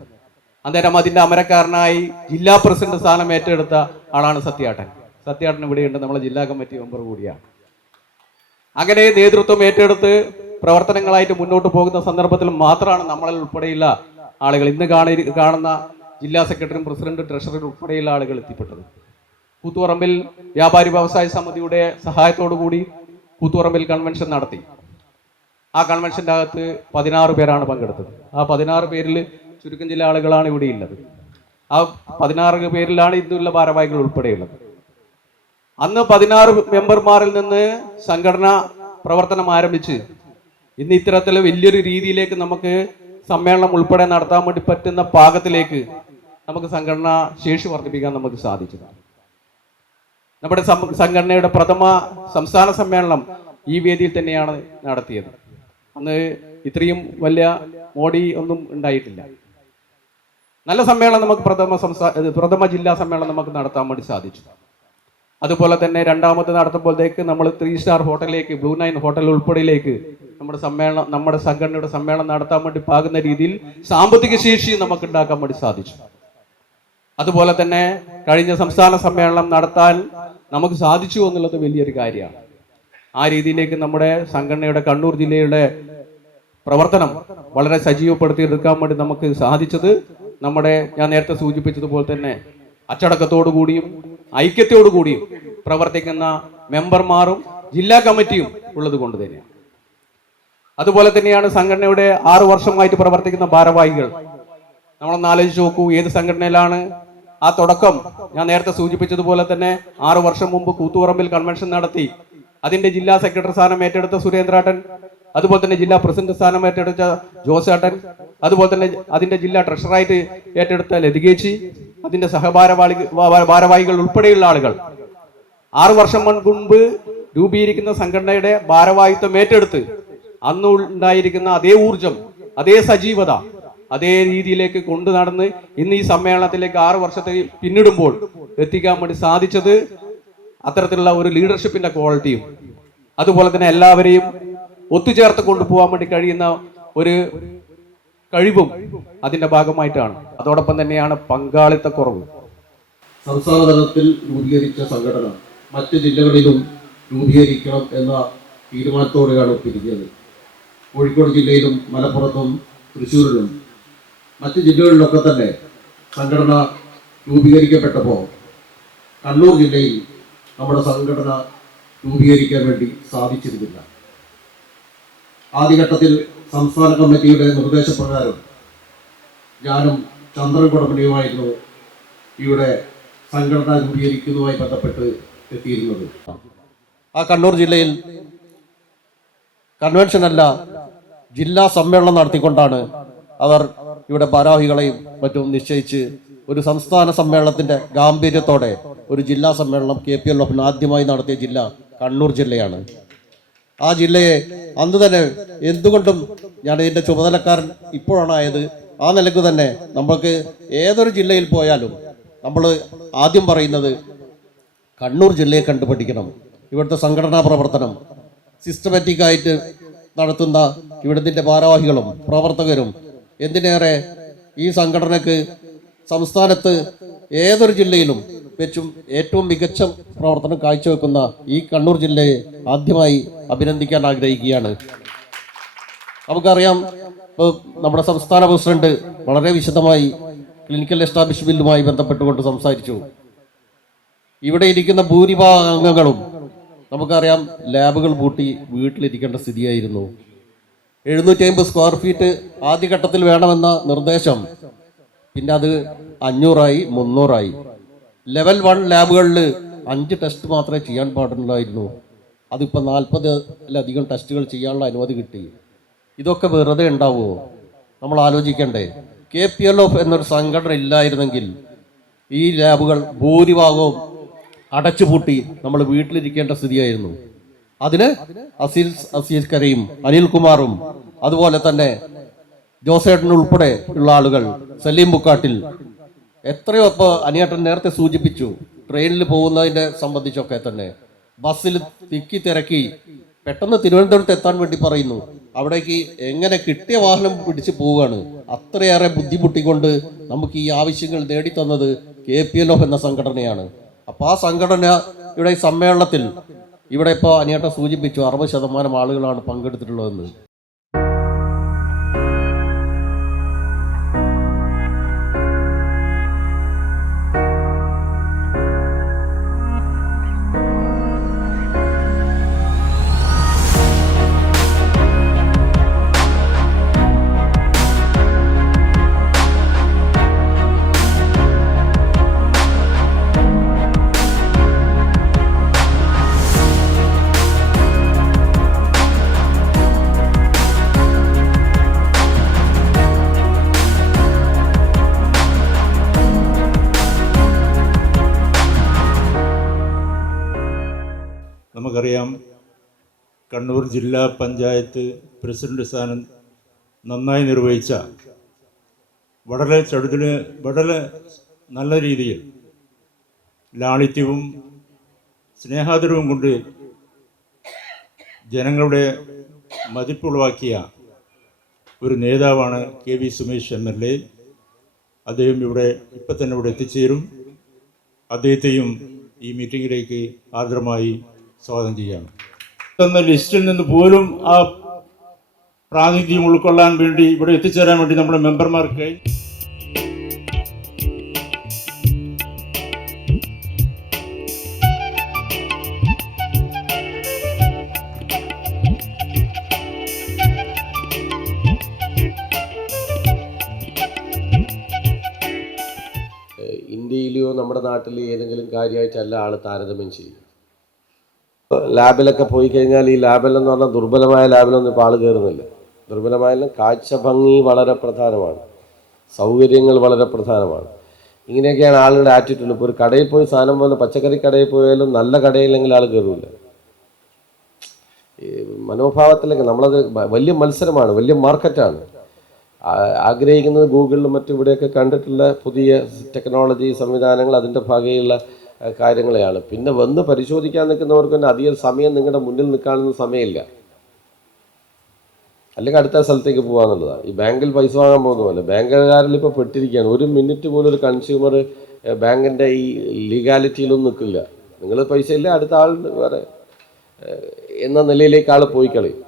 അന്നേരം അതിൻ്റെ അമരക്കാരനായി ജില്ലാ പ്രസിഡന്റ് സ്ഥാനം ഏറ്റെടുത്ത ആളാണ് സത്യാട്ടൻ. സത്യാട്ടൻ ഇവിടെയുണ്ട്, നമ്മളെ ജില്ലാ കമ്മിറ്റി മെമ്പർ കൂടിയാണ്. അങ്ങനെ നേതൃത്വം ഏറ്റെടുത്ത് പ്രവർത്തനങ്ങളായിട്ട് മുന്നോട്ട് പോകുന്ന സന്ദർഭത്തിൽ മാത്രമാണ് നമ്മളിൽ ഉൾപ്പെടെയുള്ള ആളുകൾ, ഇന്ന് കാണുന്ന ജില്ലാ സെക്രട്ടറിയും പ്രസിഡന്റ് ട്രഷററും ഉൾപ്പെടെയുള്ള ആളുകൾ എത്തിപ്പെട്ടത്. കൂത്തുപറമ്പിൽ വ്യാപാരി വ്യവസായ സമിതിയുടെ സഹായത്തോടു കൂടി കൂത്തുപറമ്പിൽ കൺവെൻഷൻ നടത്തി. ആ കൺവെൻഷൻ്റെ അകത്ത് 16 പേരാണ് പങ്കെടുത്തത്. ആ 16 പേരിൽ ചുരുക്കം ചില ആളുകളാണ് ഇവിടെ ഉള്ളത്. ആ 16 പേരിലാണ് ഇന്നുള്ള ഭാരവാഹികൾ ഉൾപ്പെടെയുള്ളത്. അന്ന് 16 മെമ്പർമാരിൽ നിന്ന് സംഘടന പ്രവർത്തനം ആരംഭിച്ച് ഇന്ന് ഇത്തരത്തിൽ വലിയൊരു രീതിയിലേക്ക് നമുക്ക് സമ്മേളനം ഉൾപ്പെടെ നടത്താൻ വേണ്ടി പറ്റുന്ന പാകത്തിലേക്ക് നമുക്ക് സംഘടന ശേഷി വർദ്ധിപ്പിക്കാൻ നമുക്ക് സാധിച്ചു. നമ്മുടെ സംഘടനയുടെ പ്രഥമ സംസ്ഥാന സമ്മേളനം ഈ വേദിയിൽ തന്നെയാണ് നടത്തിയത്. അന്ന് ഇത്രയും വലിയ മോടി ഒന്നും ഉണ്ടായിട്ടില്ല. നല്ല സമ്മേളനം നമുക്ക് പ്രഥമ ജില്ലാ സമ്മേളനം നമുക്ക് നടത്താൻ വേണ്ടി സാധിച്ചു. അതുപോലെ തന്നെ രണ്ടാമത് നടത്തുമ്പോഴത്തേക്ക് നമ്മൾ 3 സ്റ്റാർ ഹോട്ടലിലേക്ക്, ബ്ലൂ നൈൻ ഹോട്ടൽ ഉൾപ്പെടെയിലേക്ക് നമ്മുടെ സംഘടനയുടെ സമ്മേളനം നടത്താൻ വേണ്ടി പാകുന്ന രീതിയിൽ സാമ്പത്തിക ശേഷി നമുക്ക് ഉണ്ടാക്കാൻ വേണ്ടി സാധിച്ചു. അതുപോലെ തന്നെ കഴിഞ്ഞ സംസ്ഥാന സമ്മേളനം നടത്താൻ നമുക്ക് സാധിച്ചു എന്നുള്ളത് വലിയൊരു കാര്യമാണ്. ആ രീതിയിലേക്ക് നമ്മുടെ സംഘടനയുടെ കണ്ണൂർ ജില്ലയുടെ പ്രവർത്തനം വളരെ സജീവപ്പെടുത്തിയെടുക്കാൻ വേണ്ടി നമുക്ക് സാധിച്ചത് ഞാൻ നേരത്തെ സൂചിപ്പിച്ചതുപോലെ തന്നെ അച്ചടക്കത്തോടു കൂടിയും ഐക്യത്തോടു കൂടിയും പ്രവർത്തിക്കുന്ന മെമ്പർമാരും ജില്ലാ കമ്മിറ്റിയും ഉള്ളത് കൊണ്ട് തന്നെയാണ്. അതുപോലെ തന്നെയാണ് സംഘടനയുടെ 6 വർഷമായിട്ട് പ്രവർത്തിക്കുന്ന ഭാരവാഹികൾ. നമ്മളൊന്ന് ആലോചിച്ച് നോക്കൂ, ഏത് സംഘടനയിലാണ് ആ തുടക്കം? ഞാൻ നേരത്തെ സൂചിപ്പിച്ചതുപോലെ തന്നെ 6 വർഷം മുമ്പ് കൂത്തുപറമ്പിൽ കൺവെൻഷൻ നടത്തി അതിന്റെ ജില്ലാ സെക്രട്ടറി സ്ഥാനം ഏറ്റെടുത്ത സുരേന്ദ്രേട്ടൻ, അതുപോലെ തന്നെ ജില്ലാ പ്രസിഡന്റ് സ്ഥാനം ഏറ്റെടുത്ത ജോസേട്ടൻ, അതുപോലെ തന്നെ അതിന്റെ ജില്ലാ ട്രഷറായിട്ട് ഏറ്റെടുത്ത ലതികേച്ചി, അതിന്റെ ഭാരവാഹികൾ ഉൾപ്പെടെയുള്ള ആളുകൾ 6 വർഷം മുൻപ് രൂപീകരിക്കുന്ന സംഘടനയുടെ ഭാരവാഹിത്വം ഏറ്റെടുത്ത് അന്ന് ഉണ്ടായിരിക്കുന്ന അതേ ഊർജം, അതേ സജീവത, അതേ രീതിയിലേക്ക് കൊണ്ടു നടന്ന് ഇന്ന് ഈ സമ്മേളനത്തിലേക്ക് 6 വർഷത്തെ പിന്നിടുമ്പോൾ എത്തിക്കാൻ വേണ്ടി സാധിച്ചത് അത്തരത്തിലുള്ള ഒരു ലീഡർഷിപ്പിന്റെ ക്വാളിറ്റിയും അതുപോലെ തന്നെ എല്ലാവരെയും ഒത്തുചേർത്ത് കൊണ്ടുപോകാൻ വേണ്ടി കഴിയുന്ന ഒരു കഴിവും അതിന്റെ ഭാഗമായിട്ടാണ്. അതോടൊപ്പം തന്നെയാണ് പങ്കാളിത്തക്കുറവ്. സംസ്ഥാന തലത്തിൽ രൂപീകരിച്ച സംഘടന മറ്റ് ജില്ലകളിലും രൂപീകരിക്കണം എന്ന തീരുമാനത്തോടെയാണ് പിരിഞ്ഞത്. കോഴിക്കോട് ജില്ലയിലും മലപ്പുറത്തും തൃശ്ശൂരിലും മറ്റ് ജില്ലകളിലൊക്കെ തന്നെ സംഘടന രൂപീകരിക്കപ്പെട്ടപ്പോൾ കണ്ണൂർ ജില്ലയിൽ നമ്മുടെ സംഘടന രൂപീകരിക്കാൻ വേണ്ടി സാധിച്ചിരുന്നില്ല. ആദ്യഘട്ടത്തിൽ സംസ്ഥാന കമ്മിറ്റിയുടെ നിർദ്ദേശപ്രകാരം ഞാനും ചന്ദ്രൻ കൊടപ്പള്ളിയുമായിരുന്നു ഇവിടെ സംഘടന രൂപീകരിക്കുന്നതുമായി ബന്ധപ്പെട്ട് എത്തിയിരുന്നത്. ആ കണ്ണൂർ ജില്ലയിൽ കൺവെൻഷനല്ല ജില്ലാ സമ്മേളനം നടത്തിക്കൊണ്ടാണ് അവർ ഇവിടെ ഭാരവാഹികളെയും മറ്റും നിശ്ചയിച്ച് ഒരു സംസ്ഥാന സമ്മേളനത്തിന്റെ ഗാംഭീര്യത്തോടെ ഒരു ജില്ലാ സമ്മേളനം KPLF ആദ്യമായി നടത്തിയ ജില്ല കണ്ണൂർ ജില്ലയാണ്. ആ ജില്ലയെ അന്ന് തന്നെ എന്തുകൊണ്ടും ഞാൻ ഇതിന്റെ ചുമതലക്കാരൻ ഇപ്പോഴാണ് ആയത്. ആ നിലക്ക് തന്നെ നമ്മൾക്ക് ഏതൊരു ജില്ലയിൽ പോയാലും നമ്മൾ ആദ്യം പറയുന്നത് കണ്ണൂർ ജില്ലയെ കണ്ടുപഠിക്കണം. ഇവിടുത്തെ സംഘടനാ പ്രവർത്തനം സിസ്റ്റമാറ്റിക്കായിട്ട് നടത്തുന്ന ഇവിടുത്തെ ഭാരവാഹികളും പ്രവർത്തകരും, എന്തിനേറെ ഈ സംഘടനക്ക് സംസ്ഥാനത്ത് ഏതൊരു ജില്ലയിലും വെച്ചും ഏറ്റവും മികച്ച പ്രവർത്തനം കാഴ്ചവെക്കുന്ന ഈ കണ്ണൂർ ജില്ലയെ ആദ്യമായി അഭിനന്ദിക്കാൻ ആഗ്രഹിക്കുകയാണ്. നമുക്കറിയാം, ഇപ്പോൾ നമ്മുടെ സംസ്ഥാന പ്രസിഡന്റ് വളരെ വിശദമായി ക്ലിനിക്കൽ എസ്റ്റാബ്ലിഷ് ബില്ലുമായി ബന്ധപ്പെട്ടുകൊണ്ട് സംസാരിച്ചു. ഇവിടെ ഇരിക്കുന്ന ഭൂരിഭാഗം അംഗങ്ങളും നമുക്കറിയാം ലാബുകൾ പൂട്ടി വീട്ടിലിരിക്കേണ്ട സ്ഥിതിയായിരുന്നു. 750 സ്ക്വയർ ഫീറ്റ് ആദ്യഘട്ടത്തിൽ വേണമെന്ന നിർദ്ദേശം പിന്നെ അത് 500ആയി 300ആയി. ലെവൽ 1 ലാബുകളിൽ 5 ടെസ്റ്റ് മാത്രമേ ചെയ്യാൻ പാടുള്ളായിരുന്നു. അതിപ്പോൾ 40-ലധികം ടെസ്റ്റുകൾ ചെയ്യാനുള്ള അനുമതി കിട്ടി. ഇതൊക്കെ വെറുതെ ഉണ്ടാവുമോ? നമ്മൾ ആലോചിക്കണ്ടേ? KPLF എന്നൊരു സംഘടന ഇല്ലായിരുന്നെങ്കിൽ ഈ ലാബുകൾ ഭൂരിഭാഗവും അടച്ചുപൂട്ടി നമ്മൾ വീട്ടിലിരിക്കേണ്ട സ്ഥിതിയായിരുന്നു. അതിന് അസീസ്കരയും അനിൽകുമാറും അതുപോലെ തന്നെ ജോസേട്ടൻ ഉൾപ്പെടെ ഉള്ള ആളുകൾ, സലീം ബുക്കാട്ടിൽ, എത്രയോ ഇപ്പോൾ അനിയേട്ടൻ നേരത്തെ സൂചിപ്പിച്ചു, ട്രെയിനിൽ പോകുന്നതിനെ സംബന്ധിച്ചൊക്കെ തന്നെ ബസ്സിൽ തിക്കി തിരക്കി പെട്ടെന്ന് തിരുവനന്തപുരത്ത് എത്താൻ വേണ്ടി പറയുന്നു. അവിടേക്ക് എങ്ങനെ കിട്ടിയ വാഹനം പിടിച്ച് പോവുകയാണ്. അത്രയേറെ ബുദ്ധിമുട്ടിക്കൊണ്ട് നമുക്ക് ഈ ആവശ്യങ്ങൾ നേടിത്തന്നത് KPLF എന്ന സംഘടനയാണ്. അപ്പോൾ ആ സംഘടനയുടെ ഈ സമ്മേളനത്തിൽ ഇവിടെ ഇപ്പോൾ അനിയേട്ട സൂചിപ്പിച്ചു 60% ആളുകളാണ് പങ്കെടുത്തിട്ടുള്ളതെന്ന്. നമുക്കറിയാം, കണ്ണൂർ ജില്ലാ പഞ്ചായത്ത് പ്രസിഡന്റ് സ്ഥാനം നന്നായി നിർവഹിച്ച വളരെ നല്ല രീതിയിൽ ലാളിത്യവും സ്നേഹാദരവും കൊണ്ട് ജനങ്ങളുടെ മതിപ്പുളവാക്കിയ ഒരു നേതാവാണ് KV സുമേഷ് MLA. അദ്ദേഹം ഇപ്പം തന്നെ ഇവിടെ എത്തിച്ചേരും. അദ്ദേഹത്തെയും ഈ മീറ്റിങ്ങിലേക്ക് ആർദ്രമായി സ്വാഗതം ചെയ്യാണ്. തന്ന ലിസ്റ്റിൽ നിന്ന് പോലും ആ പ്രാതിനിധ്യം ഉൾക്കൊള്ളാൻ വേണ്ടി ഇവിടെ എത്തിച്ചേരാൻ വേണ്ടി നമ്മുടെ മെമ്പർമാർക്ക് ഇന്ത്യയിലെയോ നമ്മുടെ നാട്ടിൽ ഏതെങ്കിലും കാര്യമായിട്ടല്ല ആൾ താരതമ്യം ചെയ്യും. ലാബിലൊക്കെ പോയി കഴിഞ്ഞാൽ ഈ ലാബിലെന്ന് പറഞ്ഞാൽ ദുർബലമായ ലാബിലൊന്നും ഇപ്പോൾ ആൾ കയറുന്നില്ല. ദുർബലമായ കാഴ്ച ഭംഗി വളരെ പ്രധാനമാണ്, സൗകര്യങ്ങൾ വളരെ പ്രധാനമാണ്. ഇങ്ങനെയൊക്കെയാണ് ആളുകളുടെ ആറ്റിറ്റ്യൂഡ്. ഇപ്പോൾ ഒരു കടയിൽ പോയി സാധനം വന്ന് പച്ചക്കറി കടയിൽ പോയാലും നല്ല കടയില്ലെങ്കിൽ ആൾ കയറില്ല. ഈ മനോഭാവത്തിലേക്ക് നമ്മളത് വലിയ മത്സരമാണ്, വലിയ മാർക്കറ്റാണ്. ആഗ്രഹിക്കുന്നത് ഗൂഗിളിലും മറ്റും ഇവിടെയൊക്കെ കണ്ടിട്ടുള്ള പുതിയ ടെക്നോളജി സംവിധാനങ്ങൾ, അതിൻ്റെ ഭാഗമുള്ള കാര്യങ്ങളെയാണ്. പിന്നെ വന്ന് പരിശോധിക്കാൻ നിൽക്കുന്നവർക്ക് തന്നെ അധികം സമയം നിങ്ങളുടെ മുന്നിൽ നിൽക്കാനൊന്നും സമയമില്ല. അല്ലെങ്കിൽ അടുത്ത സ്ഥലത്തേക്ക് പോകാന്നുള്ളതാണ്. ഈ ബാങ്കിൽ പൈസ വാങ്ങാൻ പോകുന്ന പോലെ ബാങ്കുകാരിൽ ഇപ്പോൾ പെട്ടിരിക്കുകയാണ്. ഒരു മിനിറ്റ് പോലും ഒരു കൺസ്യൂമർ ബാങ്കിൻ്റെ ഈ ലീഗാലിറ്റിയിലൊന്നും നിൽക്കില്ല. നിങ്ങൾ പൈസ ഇല്ല, അടുത്ത ആൾ വേറെ എന്ന നിലയിലേക്ക് ആൾ പോയി കളയും.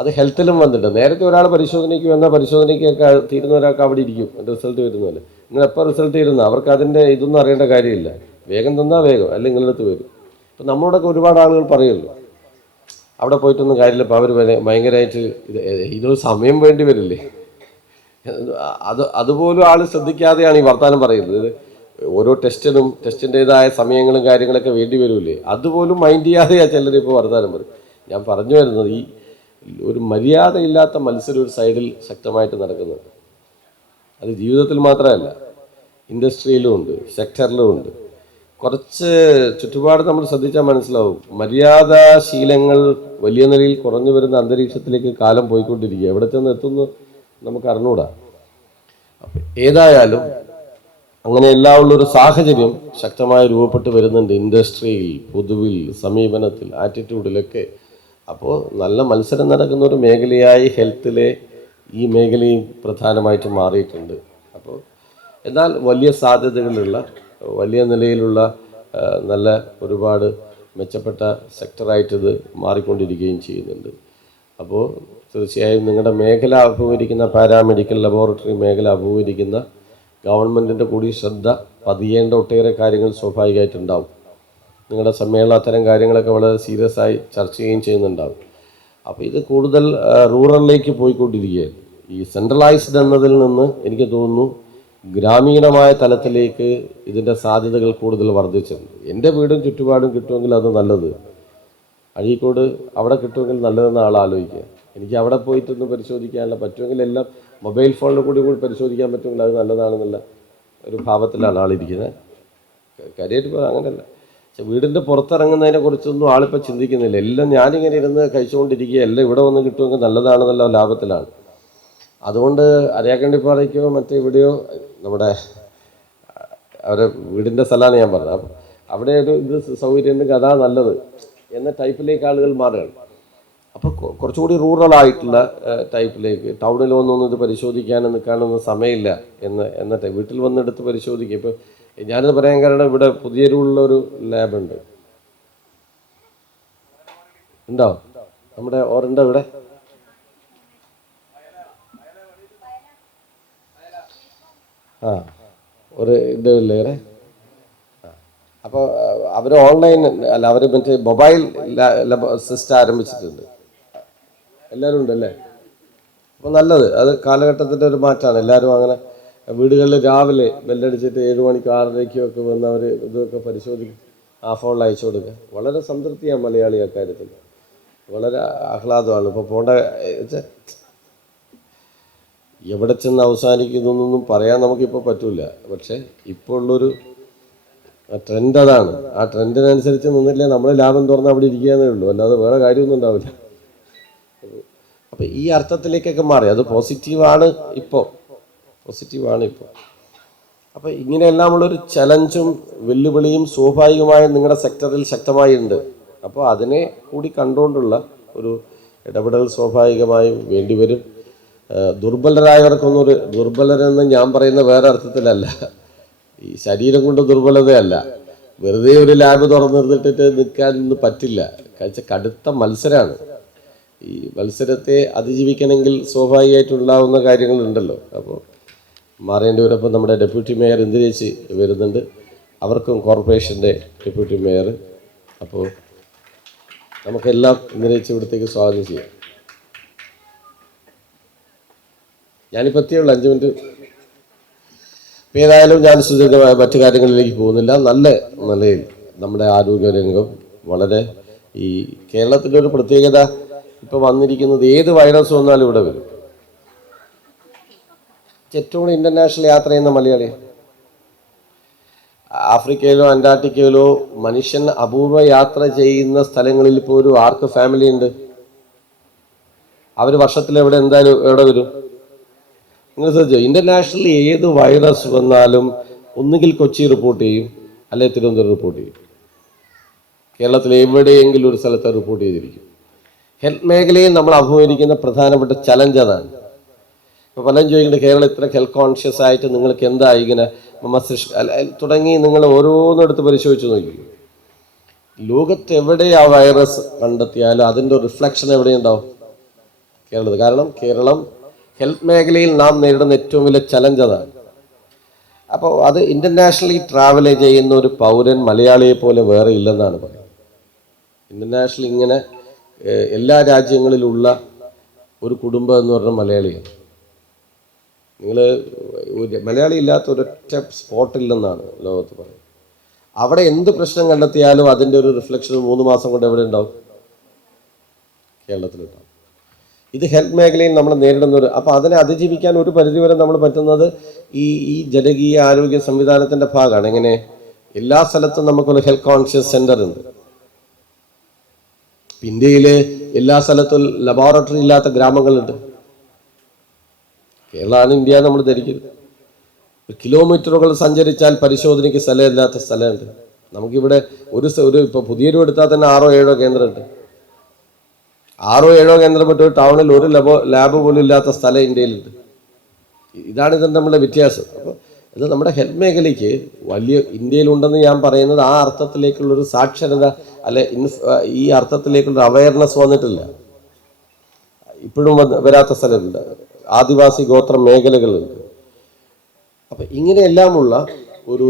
അത് ഹെൽത്തിലും വന്നിട്ടുണ്ട്. നേരത്തെ ഒരാൾ പരിശോധനയ്ക്ക് വന്നാൽ പരിശോധനയ്ക്കൊക്കെ തീരുന്ന ഒരാൾക്ക് അവിടെ ഇരിക്കും റിസൾട്ട് വരുന്ന പോലെ. നിങ്ങൾ എപ്പോൾ റിസൾട്ട് തരുന്ന അവർക്ക് അതിൻ്റെ ഇതൊന്നും അറിയേണ്ട കാര്യമില്ല. വേഗം തന്നാൽ വേഗം, അല്ലെങ്കിൽ നിങ്ങളടുത്ത് വരും. ഇപ്പം നമ്മളോടൊക്കെ ഒരുപാട് ആളുകൾ പറയുമല്ലോ അവിടെ പോയിട്ടൊന്നും കാര്യമില്ല, ഇപ്പോൾ അവർ ഭയങ്കരമായിട്ട് ഇതൊരു സമയം വേണ്ടി വരില്ലേ. അതുപോലും ആൾ ശ്രദ്ധിക്കാതെയാണ് ഈ വർത്തമാനം പറയുന്നത്. ഓരോ ടെസ്റ്റിൻ്റെതായ സമയങ്ങളും കാര്യങ്ങളൊക്കെ വേണ്ടി വരില്ലേ, അതുപോലും മൈൻഡ് ചെയ്യാതെയാണ് ചിലരിപ്പോൾ വർത്തമാനം പറയും. ഞാൻ പറഞ്ഞു വരുന്നത് ഈ ഒരു മര്യാദയില്ലാത്ത മത്സരം ഒരു സൈഡിൽ ശക്തമായിട്ട് നടക്കുന്നുണ്ട്. അത് ജീവിതത്തിൽ മാത്രമല്ല, ഇൻഡസ്ട്രിയിലും ഉണ്ട്, സെക്ടറിലും ഉണ്ട്. കുറച്ച് ചുറ്റുപാട് നമ്മൾ ശ്രദ്ധിച്ചാൽ മനസ്സിലാവും. മര്യാദാശീലങ്ങൾ വലിയ നിലയിൽ കുറഞ്ഞു വരുന്ന അന്തരീക്ഷത്തിലേക്ക് കാലം പോയിക്കൊണ്ടിരിക്കുക. എവിടെ ചെന്ന് എത്തുന്നു നമുക്ക് അറിഞ്ഞൂടാ. ഏതായാലും അങ്ങനെയെല്ലാം ഉള്ളൊരു സാഹചര്യം ശക്തമായി രൂപപ്പെട്ട് വരുന്നുണ്ട് ഇൻഡസ്ട്രിയിൽ, പൊതുവിൽ, സമീപനത്തിൽ, ആറ്റിറ്റ്യൂഡിലൊക്കെ. അപ്പോൾ നല്ല മത്സരം നടക്കുന്ന ഒരു മേഖലയായി ഹെൽത്തിലെ ഈ മേഖലയും പ്രധാനമായിട്ട് മാറിയിട്ടുണ്ട്. അപ്പോൾ എന്നാൽ വലിയ സാധ്യതകളുള്ള, വലിയ നിലയിലുള്ള നല്ല ഒരുപാട് മെച്ചപ്പെട്ട സെക്ടറായിട്ടിത് മാറിക്കൊണ്ടിരിക്കുകയും ചെയ്യുന്നുണ്ട്. അപ്പോൾ തീർച്ചയായും നിങ്ങളുടെ മേഖല അഭിമുഖീകരിക്കുന്ന പാരാമെഡിക്കൽ ലബോറട്ടറി മേഖല അഭിമുഖീകരിക്കുന്ന ഗവൺമെൻറ്റിൻ്റെ കൂടി ശ്രദ്ധ പതിയേണ്ട ഒട്ടേറെ കാര്യങ്ങൾ സ്വാഭാവികമായിട്ടുണ്ടാവും. നിങ്ങളുടെ സമ്മേളനം അത്തരം കാര്യങ്ങളൊക്കെ വളരെ സീരിയസ് ആയി ചർച്ച ചെയ്യുന്നുണ്ടാവും. അപ്പോൾ ഇത് കൂടുതൽ റൂറലിലേക്ക് പോയിക്കൊണ്ടിരിക്കുകയാണ്. ഈ സെൻട്രലൈസ്ഡ് എന്നതിൽ നിന്ന് എനിക്ക് തോന്നുന്നു ഗ്രാമീണമായ തലത്തിലേക്ക് ഇതിൻ്റെ സാധ്യതകൾ കൂടുതൽ വർദ്ധിച്ചിട്ടുണ്ട്. എൻ്റെ വീടും ചുറ്റുപാടും കിട്ടുമെങ്കിൽ അത് നല്ലത്. അഴീക്കോട് അവിടെ കിട്ടുമെങ്കിൽ നല്ലതെന്ന് ആൾ ആലോചിക്കുക. എനിക്ക് അവിടെ പോയിട്ടൊന്ന് പരിശോധിക്കാനുള്ള പറ്റുമെങ്കിൽ എല്ലാം മൊബൈൽ ഫോണിൽ കൂടി പരിശോധിക്കാൻ പറ്റുമെങ്കിൽ അത് നല്ലതാണെന്നുള്ള ഒരു ഭാവത്തിലാണ് ആളിരിക്കുന്നത്. കാര്യമായിട്ട് അങ്ങനെയല്ല. പക്ഷെ വീടിൻ്റെ പുറത്തിറങ്ങുന്നതിനെ കുറിച്ചൊന്നും ആളിപ്പോൾ ചിന്തിക്കുന്നില്ല. എല്ലാം ഞാനിങ്ങനെ ഇരുന്ന് കഴിച്ചുകൊണ്ടിരിക്കുക, എല്ലാം ഇവിടെ വന്ന് കിട്ടുമെങ്കിൽ നല്ലതാണെന്നുള്ള ലാഭത്തിലാണ്. അതുകൊണ്ട് അരയാക്കണ്ടിപ്പാറയ്ക്കോ മറ്റേ ഇവിടെയോ നമ്മുടെ അവരെ വീടിൻ്റെ സ്ഥലമാണ് ഞാൻ പറഞ്ഞത്. അവിടെ ഒരു ഇത് സൗകര്യം ഉണ്ടെങ്കിൽ അതാ നല്ലത് എന്ന ടൈപ്പിലേക്ക് ആളുകൾ മാറുകയാണ്. അപ്പോൾ കുറച്ചുകൂടി റൂറലായിട്ടുള്ള ടൈപ്പിലേക്ക് ടൗണിൽ വന്നൊന്നും ഇത് പരിശോധിക്കാനും നിൽക്കാനൊന്നും സമയമില്ല എന്ന വീട്ടിൽ വന്നെടുത്ത് പരിശോധിക്കുക. ഇപ്പോൾ ഞാനിത് പറയാൻ കാരണം ഇവിടെ പുതിയൊരുള്ളൊരു ലാബുണ്ട്, ഉണ്ടോ നമ്മുടെ ഓറുണ്ടോ ഇവിടെ? ആ ഒരു ഇതല്ലേ ഇവിടെ. അപ്പോൾ അവർ ഓൺലൈൻ അല്ല, അവർ മറ്റേ മൊബൈൽ സിസ്റ്റം ആരംഭിച്ചിട്ടുണ്ട്. എല്ലാവരും ഉണ്ടല്ലേ? അപ്പോൾ നല്ലത്, അത് കാലഘട്ടത്തിൻ്റെ ഒരു മാറ്റമാണ്. എല്ലാവരും അങ്ങനെ വീടുകളിൽ രാവിലെ ബെല്ലടിച്ചിട്ട് 7 മണിക്ക് 6:30 ഒക്കെ വന്ന് അവർ ഇതൊക്കെ പരിശോധിക്കും, ആ ഫോണിൽ അയച്ചു കൊടുക്കുക. വളരെ സംതൃപ്തിയാണ് മലയാളി അക്കാര്യത്തിൽ, വളരെ ആഹ്ലാദമാണ്. ഇപ്പോൾ പോകേണ്ട എവിടെ ചെന്ന് അവസാനിക്കുന്നൊന്നും പറയാൻ നമുക്കിപ്പോൾ പറ്റില്ല. പക്ഷേ ഇപ്പോൾ ഉള്ളൊരു ട്രെൻഡ് അതാണ്. ആ ട്രെൻഡിനനുസരിച്ച് നിന്നില്ലേ നമ്മൾ ലാഭം തുറന്ന് അവിടെ ഇരിക്കാന്നേ ഉള്ളൂ, അല്ലാതെ വേറെ കാര്യമൊന്നും ഉണ്ടാവില്ല. അപ്പോൾ ഈ അർത്ഥത്തിലേക്കൊക്കെ മാറി, അത് പോസിറ്റീവാണ് ഇപ്പോൾ. അപ്പോൾ ഇങ്ങനെയെല്ലാം ഉള്ളൊരു ചലഞ്ചും വെല്ലുവിളിയും സ്വാഭാവികമായും നിങ്ങളുടെ സെക്ടറിൽ ശക്തമായി ഉണ്ട്. അപ്പോൾ അതിനെ കൂടി കണ്ടുകൊണ്ടുള്ള ഒരു ഇടപെടൽ സ്വാഭാവികമായും വേണ്ടിവരും. ദുർബലരായവർക്കൊന്നൊരു ദുർബലരെന്ന് ഞാൻ പറയുന്ന വേറെ അർത്ഥത്തിലല്ല, ഈ ശരീരം കൊണ്ട് ദുർബലതയല്ല. വെറുതെ ഒരു ലാബ് തുറന്നിരുന്നിട്ട് നിൽക്കാനൊന്നും പറ്റില്ല. കടുത്ത മത്സരമാണ്. ഈ മത്സരത്തെ അതിജീവിക്കണമെങ്കിൽ സ്വാഭാവികമായിട്ടുണ്ടാവുന്ന കാര്യങ്ങളുണ്ടല്ലോ. അപ്പോൾ മാറേണ്ടി വരും. അപ്പോൾ നമ്മുടെ ഡെപ്യൂട്ടി മേയർ ഇന്ദിരേച്ചി വരുന്നുണ്ട്, അവർക്കും കോർപ്പറേഷൻ്റെ ഡെപ്യൂട്ടി മേയർ. അപ്പോൾ നമുക്കെല്ലാം ഇന്ദിരേച്ചി ഇവിടത്തേക്ക് സ്വാഗതം ചെയ്യാം. ഞാനിപ്പോൾ എത്തിയുള്ളൂ, 5 മിനിറ്റ്. ഏതായാലും ഞാൻ സുദീർഘമായ മറ്റു കാര്യങ്ങളിലേക്ക് പോകുന്നില്ല. നല്ല നിലയിൽ നമ്മുടെ ആരോഗ്യരംഗം വളരെ, ഈ കേരളത്തിൻ്റെ ഒരു പ്രത്യേകത ഇപ്പോൾ വന്നിരിക്കുന്നത് ഏത് വൈറസ് വന്നാലും ഇവിടെ വരും. ഏറ്റവും ഇൻ്റർനാഷണൽ യാത്ര ചെയ്യുന്ന മലയാളി. ആഫ്രിക്കയിലോ അന്റാർട്ടിക്കയിലോ മനുഷ്യൻ അപൂർവ യാത്ര ചെയ്യുന്ന സ്ഥലങ്ങളിൽ പോലും ആർക്ക് ഫാമിലി ഉണ്ട്? അവർ വർഷത്തിൽ എന്തായാലും എവിടെ വരും? നിങ്ങൾ ശ്രദ്ധിച്ചോ, ഇൻ്റർനാഷണലി ഏത് വൈറസ് വന്നാലും ഒന്നുകിൽ കൊച്ചി റിപ്പോർട്ട് ചെയ്യും, അല്ലെങ്കിൽ തിരുവനന്തപുരം റിപ്പോർട്ട് ചെയ്യും. കേരളത്തിൽ എവിടെയെങ്കിലും ഒരു സ്ഥലത്ത് റിപ്പോർട്ട് ചെയ്തിരിക്കും. ഹെൽത്ത് മേഖലയിൽ നമ്മൾ അഭിമുഖീകരിക്കുന്ന പ്രധാനപ്പെട്ട ചലഞ്ച് അതാണ്. ഇപ്പോൾ പലരും ചോദിക്കുന്നത് കേരളം ഇത്ര ഹെൽത്ത് കോൺഷ്യസ് ആയിട്ട് നിങ്ങൾക്ക് എന്താ ഇങ്ങനെ തുടങ്ങി നിങ്ങൾ ഓരോന്നെടുത്ത് പരിശോധിച്ച് നോക്കി. ലോകത്ത് എവിടെ ആ വൈറസ് കണ്ടെത്തിയാലും അതിൻ്റെ റിഫ്ലക്ഷൻ എവിടെയുണ്ടാവും? കേരളത്തിൽ. കാരണം കേരളം ഹെൽത്ത് മേഖലയിൽ നാം നേരിടുന്ന ഏറ്റവും വലിയ ചലഞ്ച് അതാണ്. അപ്പോൾ അത് ഇൻ്റർനാഷണലി ട്രാവൽ ചെയ്യുന്ന ഒരു പൗരൻ മലയാളിയെ പോലെ വേറെ ഇല്ലെന്നാണ് പറയുന്നത്. ഇൻ്റർനാഷണൽ ഇങ്ങനെ എല്ലാ രാജ്യങ്ങളിലുള്ള ഒരു കുടുംബം എന്ന് പറഞ്ഞാൽ മലയാളിയാണ്. നിങ്ങൾ മലയാളി ഇല്ലാത്ത ഒരൊറ്റ സ്പോട്ടില്ലെന്നാണ് ലോകത്ത് പറയുന്നത്. അവിടെ എന്ത് പ്രശ്നം കണ്ടെത്തിയാലും അതിൻ്റെ ഒരു റിഫ്ലക്ഷൻ 3 മാസം കൊണ്ട് എവിടെ ഉണ്ടാവും? കേരളത്തിലുണ്ടാവും. ഇത് ഹെൽത്ത് മേഖലയിൽ നമ്മൾ നേരിടുന്ന ഒരു, അപ്പോൾ അതിനെ അതിജീവിക്കാൻ ഒരു പരിധിവരെ നമ്മൾ പറ്റുന്നത് ഈ ജനകീയ ആരോഗ്യ സംവിധാനത്തിൻ്റെ ഭാഗമാണ്. എങ്ങനെ എല്ലാ സ്ഥലത്തും നമുക്കൊരു ഹെൽത്ത് കോൺഷ്യസ് സെൻ്റർ ഉണ്ട്. ഇന്ത്യയിൽ എല്ലാ സ്ഥലത്തും ലബോറട്ടറി ഇല്ലാത്ത ഗ്രാമങ്ങളുണ്ട്. കേരളമാണ് ഇന്ത്യ നമ്മൾ ധരിക്കുന്നത്. കിലോമീറ്ററുകൾ സഞ്ചരിച്ചാൽ പരിശോധനയ്ക്ക് സ്ഥലമില്ലാത്ത സ്ഥലമുണ്ട്. നമുക്കിവിടെ ഒരു ഇപ്പോൾ പുതിയൊരു എടുത്താൽ തന്നെ 6-7 കേന്ദ്രമുണ്ട്. 6-7 കേന്ദ്രം പറ്റും. ടൗണിൽ ഒരു ലാബ് പോലും ഇല്ലാത്ത സ്ഥലം ഇന്ത്യയിലുണ്ട്. ഇതാണ് ഇതിൻ്റെ നമ്മുടെ വ്യത്യാസം. അപ്പോൾ ഇത് നമ്മുടെ ഹെൽത്ത് മേഖലയ്ക്ക് വലിയ ഇന്ത്യയിലുണ്ടെന്ന് ഞാൻ പറയുന്നത് ആ അർത്ഥത്തിലേക്കുള്ളൊരു സാക്ഷരത അല്ലെ ഈ അർത്ഥത്തിലേക്കുള്ള അവയർനെസ് വന്നിട്ടില്ല. ഇപ്പോഴും വരാത്ത സ്ഥലമുണ്ട്, ആദിവാസി ഗോത്ര മേഖലകളുണ്ട്. അപ്പം ഇങ്ങനെയെല്ലാമുള്ള ഒരു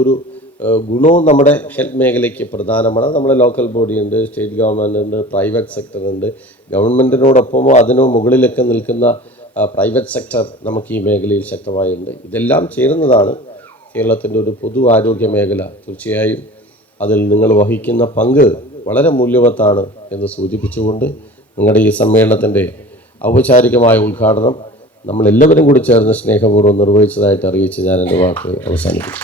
ഗുണവും നമ്മുടെ ഹെൽത്ത് മേഖലയ്ക്ക് പ്രധാനമാണ്. നമ്മുടെ ലോക്കൽ ബോഡി ഉണ്ട്, സ്റ്റേറ്റ് ഗവൺമെൻറ് ഉണ്ട്, പ്രൈവറ്റ് സെക്ടർ ഉണ്ട്. ഗവൺമെൻറ്റിനോടൊപ്പമോ അതിനോ മുകളിലൊക്കെ നിൽക്കുന്ന പ്രൈവറ്റ് സെക്ടർ നമുക്ക് ഈ മേഖലയിൽ ശക്തമായുണ്ട്. ഇതെല്ലാം ചേരുന്നതാണ് കേരളത്തിൻ്റെ ഒരു പൊതു ആരോഗ്യ മേഖല. തീർച്ചയായും അതിൽ നിങ്ങൾ വഹിക്കുന്ന പങ്ക് വളരെ മൂല്യവത്താണ് എന്ന് സൂചിപ്പിച്ചുകൊണ്ട് നിങ്ങളുടെ ഈ സമ്മേളനത്തിൻ്റെ ഔപചാരികമായ ഉദ്ഘാടനം നമ്മളെല്ലാവരും കൂടി ചേർന്ന് സ്നേഹപൂർവ്വം നിർവഹിച്ചതായിട്ട് അറിയിച്ച് ഞാൻ എൻ്റെ വാക്ക് അവസാനിപ്പിച്ചു.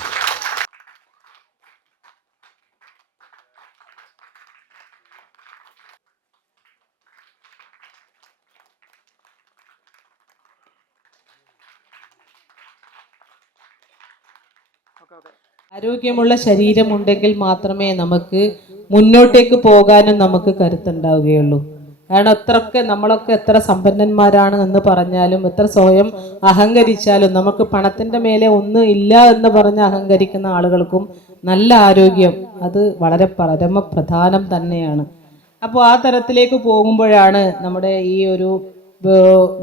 ആരോഗ്യമുള്ള ശരീരമുണ്ടെങ്കിൽ മാത്രമേ നമുക്ക് മുന്നോട്ടേക്ക് പോകാനും നമുക്ക് കരുത്തുണ്ടാവുകയുള്ളൂ. കാരണം നമ്മളൊക്കെ എത്ര സമ്പന്നന്മാരാണ് എന്ന് പറഞ്ഞാലും, എത്ര സ്വയം അഹങ്കരിച്ചാലും, നമുക്ക് പണത്തിൻ്റെ മേലെ ഒന്നും ഇല്ല എന്ന് പറഞ്ഞ് അഹങ്കരിക്കുന്ന ആളുകൾക്കും നല്ല ആരോഗ്യം അത് വളരെ പരമപ്രധാനം തന്നെയാണ്. അപ്പോൾ ആ തരത്തിലേക്ക് പോകുമ്പോഴാണ് നമ്മുടെ ഈ ഒരു